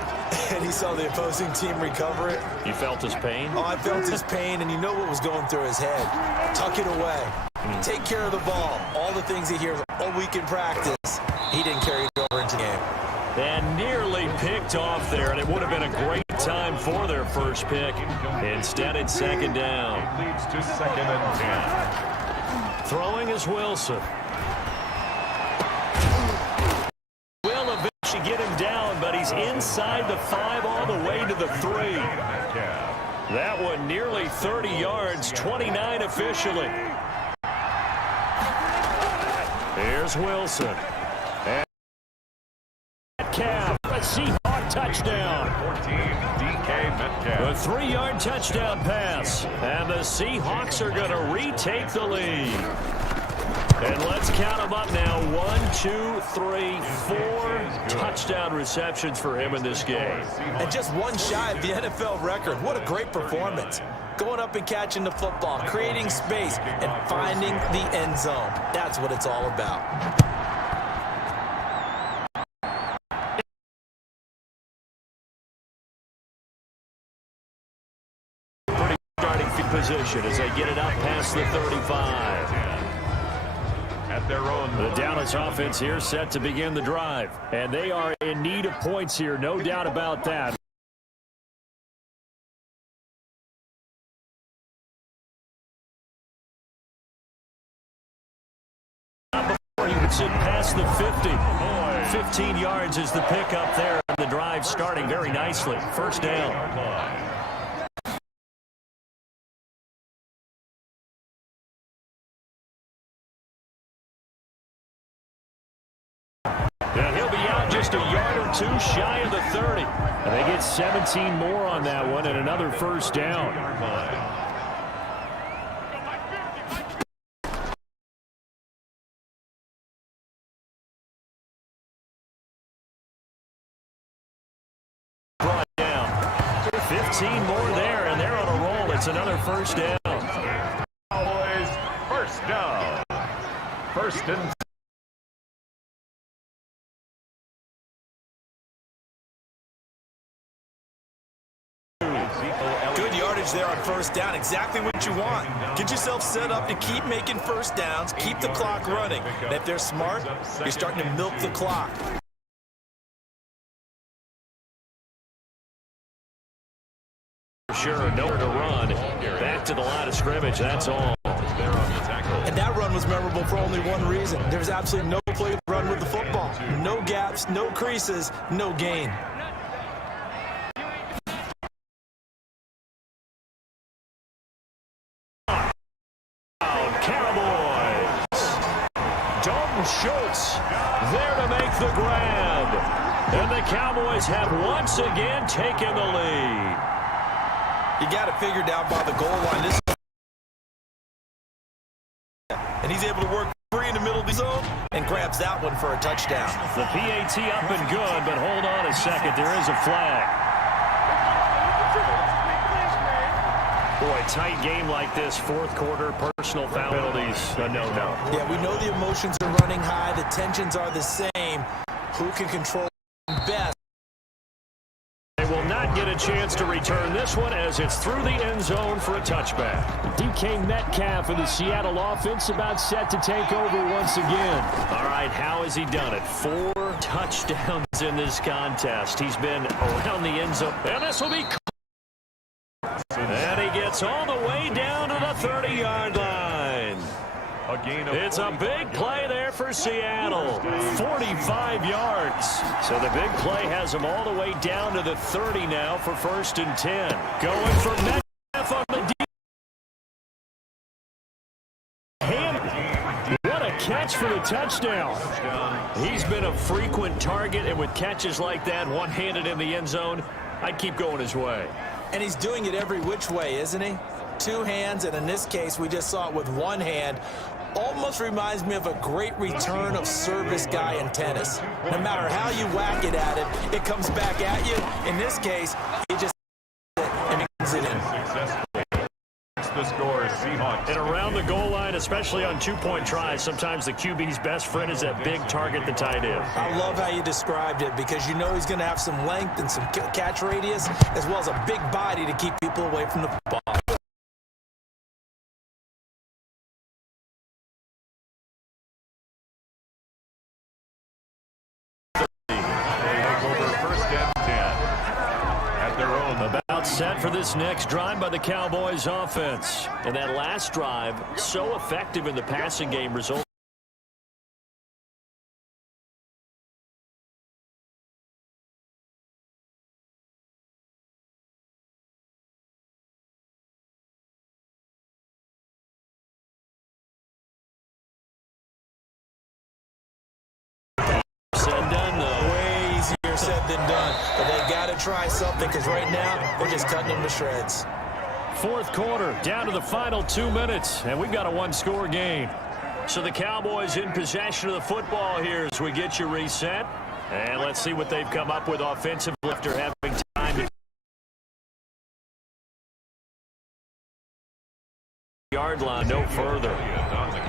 and he saw the opposing team recover it. You felt his pain? Oh, I felt his pain, and you know what was going through his head. Tuck it away. Take care of the ball. All the things he hears all week in practice, he didn't carry it over into the game. And nearly picked off there, and it would have been a great time for their first pick. Instead, it's second down. Leads to 2nd and 10. Throwing is Wilson. Will eventually get him down, but he's inside the 5 all the way to the 3. That one nearly 30 yards, 29 officially. Here's Wilson. And Metcalf, a Seahawk touchdown. 14, DK Metcalf. A 3-yard touchdown pass. And the Seahawks are going to retake the lead. And let's count them up now. 1, 2, 3, 4 touchdown receptions for him in this game. And just one shy of the NFL record. What a great performance. Going up and catching the football, creating space, and finding the end zone. That's what it's all about. Pretty starting position as they get it up past the 35. At their own. The Dallas offense here set to begin the drive. And they are in need of points here, no doubt about that. Before he would sit past the 50. 15 yards is the pickup there. And the drive starting very nicely. First down. And he'll be out just a yard or two shy of the 30. And they get 17 more on that one and another first down. Brought down. 15 more there, and they're on a roll. It's another first down. Cowboys, first down. First and Good yardage there on first down. Exactly what you want. Get yourself set up to keep making first downs, keep the clock running. And if they're smart, you're starting to milk the clock. Sure, nowhere to run. Back to the line of scrimmage, that's all. And that run was memorable for only one reason. There's absolutely no play to run with the football. No gaps, no creases, no gain. Schultz there to make the grab. And the Cowboys have once again taken the lead. You got it figured out by the goal line. And he's able to work free in the middle of the zone and grabs that one for a touchdown. The PAT up and good, but hold on a second. There is a flag. Boy, tight game like this, fourth quarter, personal foul penalties, no. Yeah, we know the emotions are running high. The tensions are the same. Who can control best? They will not get a chance to return this one as it's through the end zone for a touchback. DK Metcalf of the Seattle offense about set to take over once again. All right, how has he done it? 4 touchdowns in this contest. He's been around the end zone. And this will be... And he gets all the way down to the 30-yard line. It's a big play there for Seattle. 45 yards. So the big play has him all the way down to the 30 now for first and 10. Going for Metcalf on the deep. What a catch for the touchdown. He's been a frequent target, and with catches like that, one-handed in the end zone, I'd keep going his way. And he's doing it every which way, isn't he? 2 hands, and in this case, we just saw it with 1 hand. Almost reminds me of a great return of service guy in tennis. No matter how you whack it at it, it comes back at you. In this case, he just and makes it in. The score is Seahawks. And around the goal line, especially on 2-point tries, sometimes the QB's best friend is that big target, the tight end. I love how you described it because you know he's going to have some length and some catch radius as well as a big body to keep people away from the football. Set for this next drive by the Cowboys offense. And that last drive, so effective in the passing game, result. Said done, though. Way easier Easier said than done, but they got to try something because right now they're just cutting them to shreds. Fourth quarter, down to the final 2 minutes, and we've got a one-score game. So the Cowboys in possession of the football here as we get you reset. And let's see what they've come up with offensively after having time to yard line no further.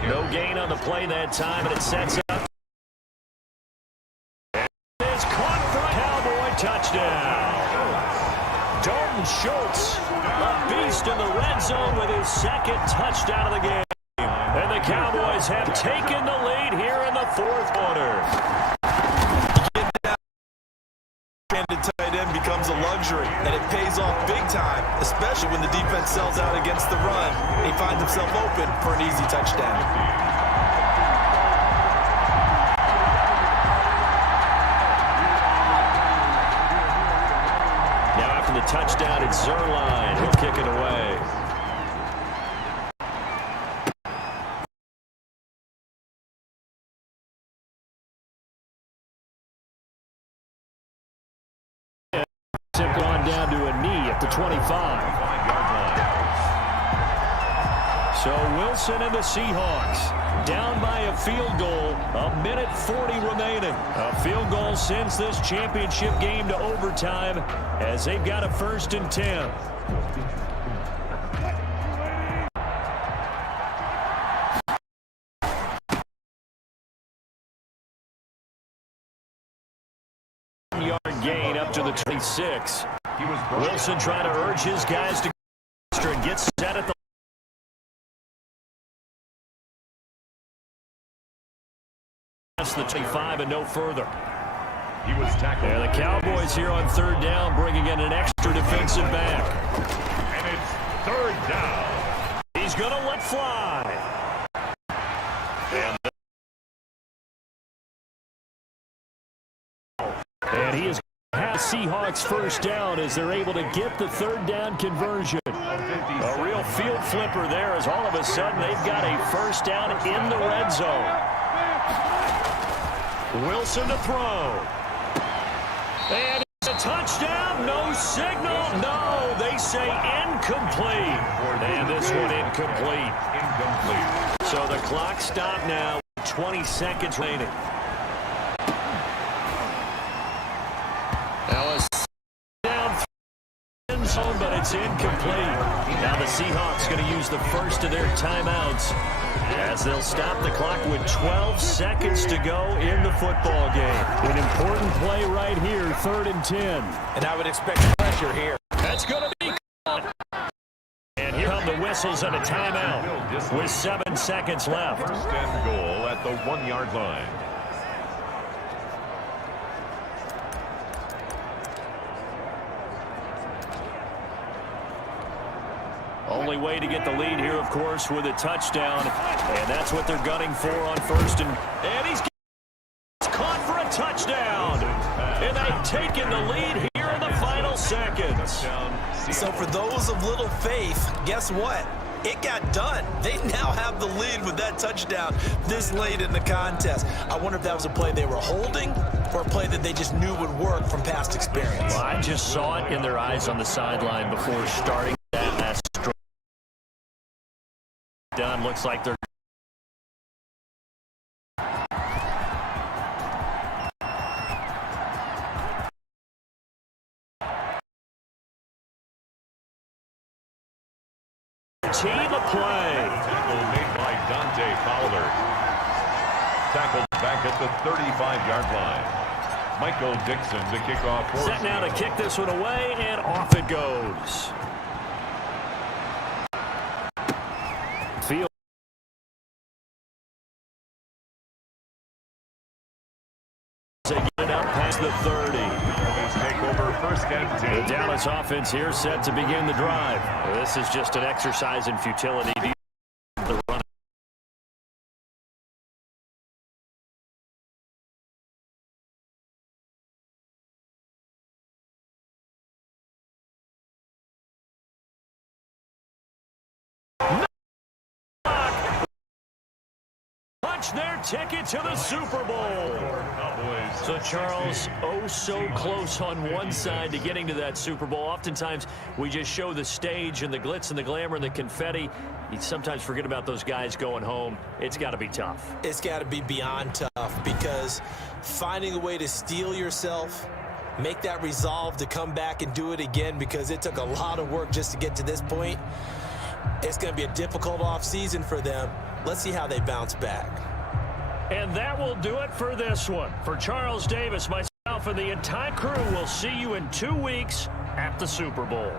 No gain on the play that time, and it sets up. And it's caught for a Cowboy touchdown. Dalton Schultz, a beast in the red zone with his second touchdown of the game. And the Cowboys have taken the lead here in the fourth quarter. Handed tight end becomes a luxury, and it pays off big time, especially when the defense sells out against the run. He finds himself open for an easy touchdown. Now after the touchdown, it's Zerline. He'll kick it away. Gone down to a knee at the 25. So Wilson and the Seahawks down by a field goal, a minute 40 remaining. A field goal sends this championship game to overtime as they've got a 1st and 10. Yard gain up to the 26. Wilson trying to urge his guys to and get set at the the 25 and no further. He was tackled. And the Cowboys here on 3rd down, bringing in an extra defensive back. And it's 3rd down. He's going to let fly. And he is has Seahawks 1st down as they're able to get the 3rd down conversion. A real field flipper there as all of a sudden they've got a 1st down in the red zone. Wilson to throw. And it's a touchdown. No signal. No, they say incomplete. And this one incomplete. So the clock stopped now. 20 seconds remaining. Now a down end zone, but it's incomplete. Now the Seahawks going to use the first of their timeouts as they'll stop the clock with 12 seconds to go in the football game. An important play right here, 3rd and 10. And I would expect pressure here. That's going to be caught. And here come the whistles and a timeout with 7 seconds left. 1st and goal at the 1-yard line. Only way to get the lead here, of course, with a touchdown. And that's what they're gunning for on 1st. And he's caught for a touchdown. And they've taken the lead here in the final seconds. So for those of little faith, guess what? It got done. They now have the lead with that touchdown this late in the contest. I wonder if that was a play they were holding or a play that they just knew would work from past experience. Well, I just saw it in their eyes on the sideline before starting that last stroke. Done. Looks like they're team of play. Tackle made by Dante Fowler. Tackled back at the 35-yard line. Michael Dixon to kick off. Set now to kick this one away, and off it goes. Field. They get it up past the 30. Take over 1st and 10. The Dallas offense here set to begin the drive. This is just an exercise in futility. The run. punch their ticket to the Super Bowl. Cowboys. So, Charles, oh so close on one side to getting to that Super Bowl. Oftentimes, we just show the stage and the glitz and the glamour and the confetti. You sometimes forget about those guys going home. It's got to be tough. It's got to be beyond tough, because finding a way to steel yourself, make that resolve to come back and do it again, because it took a lot of work just to get to this point. It's going to be a difficult offseason for them. Let's see how they bounce back. And that will do it for this one. For Charles Davis, myself, and the entire crew, we'll see you in 2 weeks at the Super Bowl.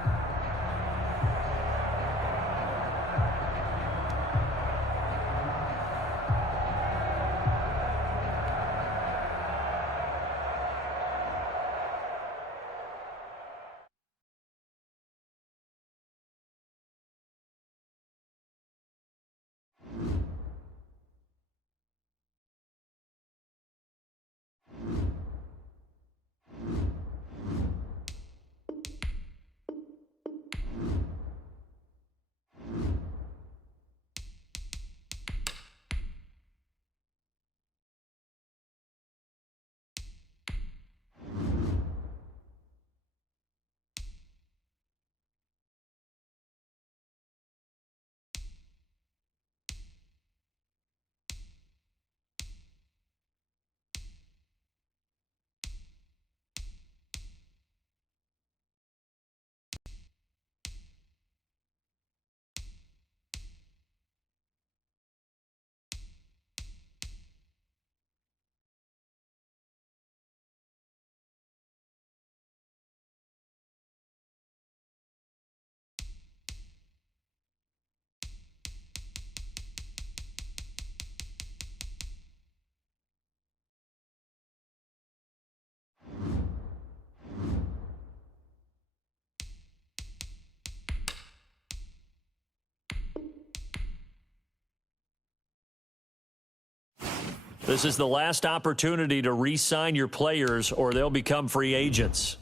This is the last opportunity to re-sign your players, or they'll become free agents.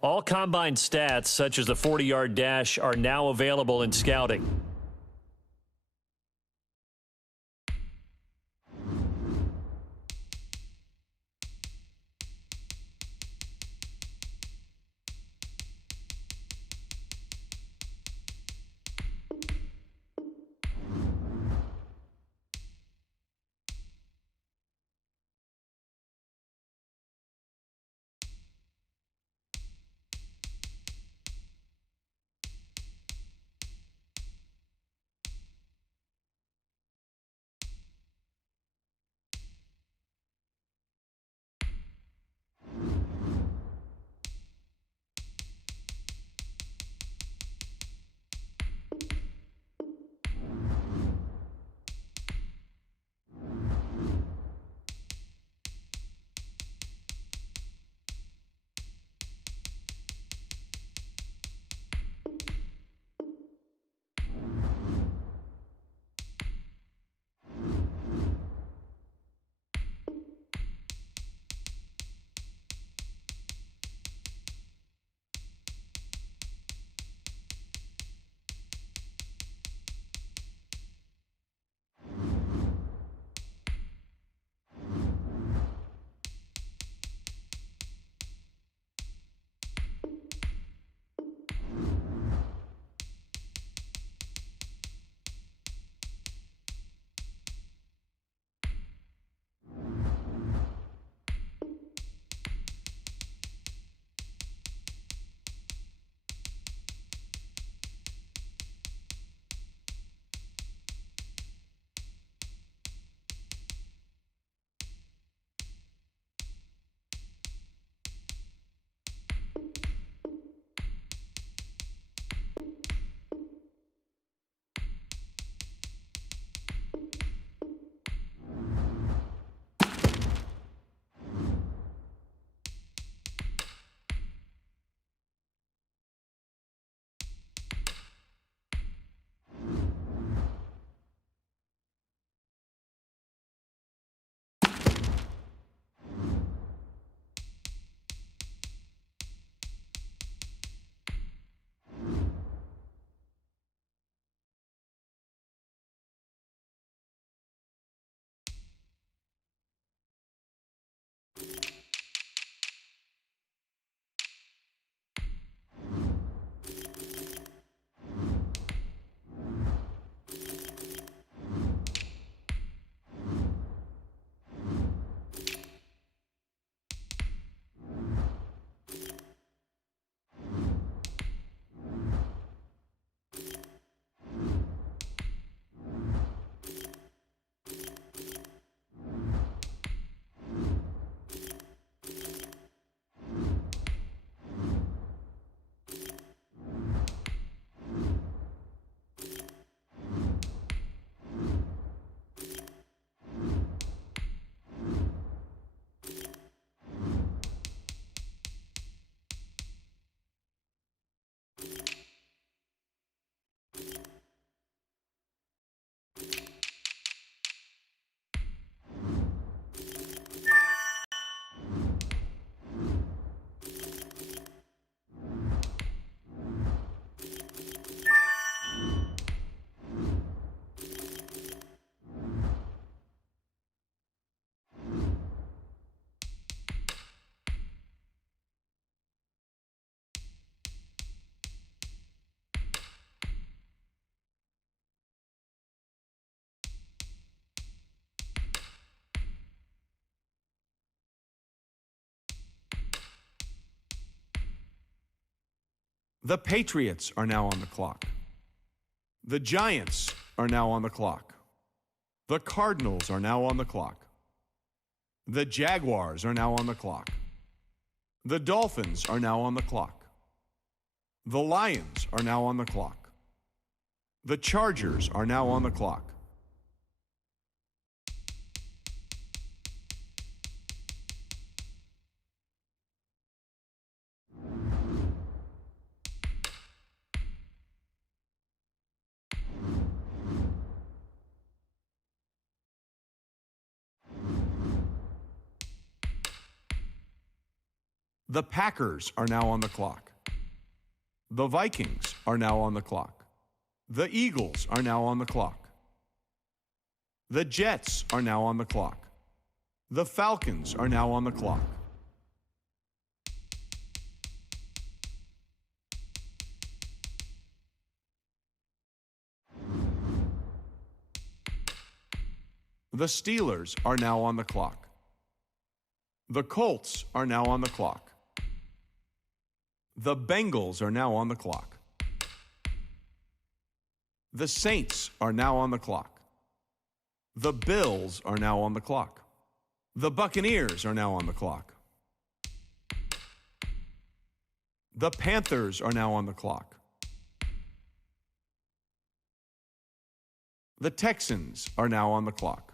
All combine stats, such as the 40-yard dash, are now available in scouting. The Patriots are now on the clock. The Giants are now on the clock. The Cardinals are now on the clock. The Jaguars are now on the clock. The Dolphins are now on the clock. The Lions are now on the clock. The Chargers are now on the clock. The Packers are now on the clock. The Vikings are now on the clock. The Eagles are now on the clock. The Jets are now on the clock. The Falcons are now on the clock. The Steelers are now on the clock. The Colts are now on the clock. The Bengals are now on the clock. The Saints are now on the clock. The Bills are now on the clock. The Buccaneers are now on the clock. The Panthers are now on the clock. The Texans are now on the clock.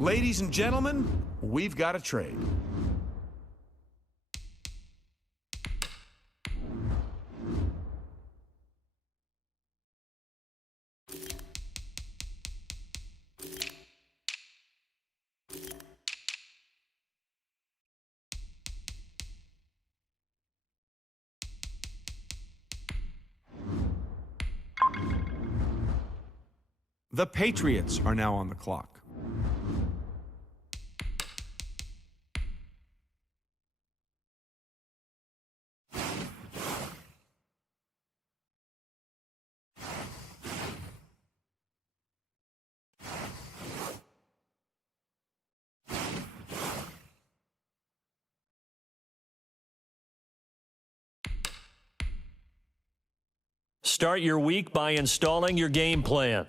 Ladies and gentlemen, we've got a trade. The Patriots are now on the clock. Start your week by installing your game plan.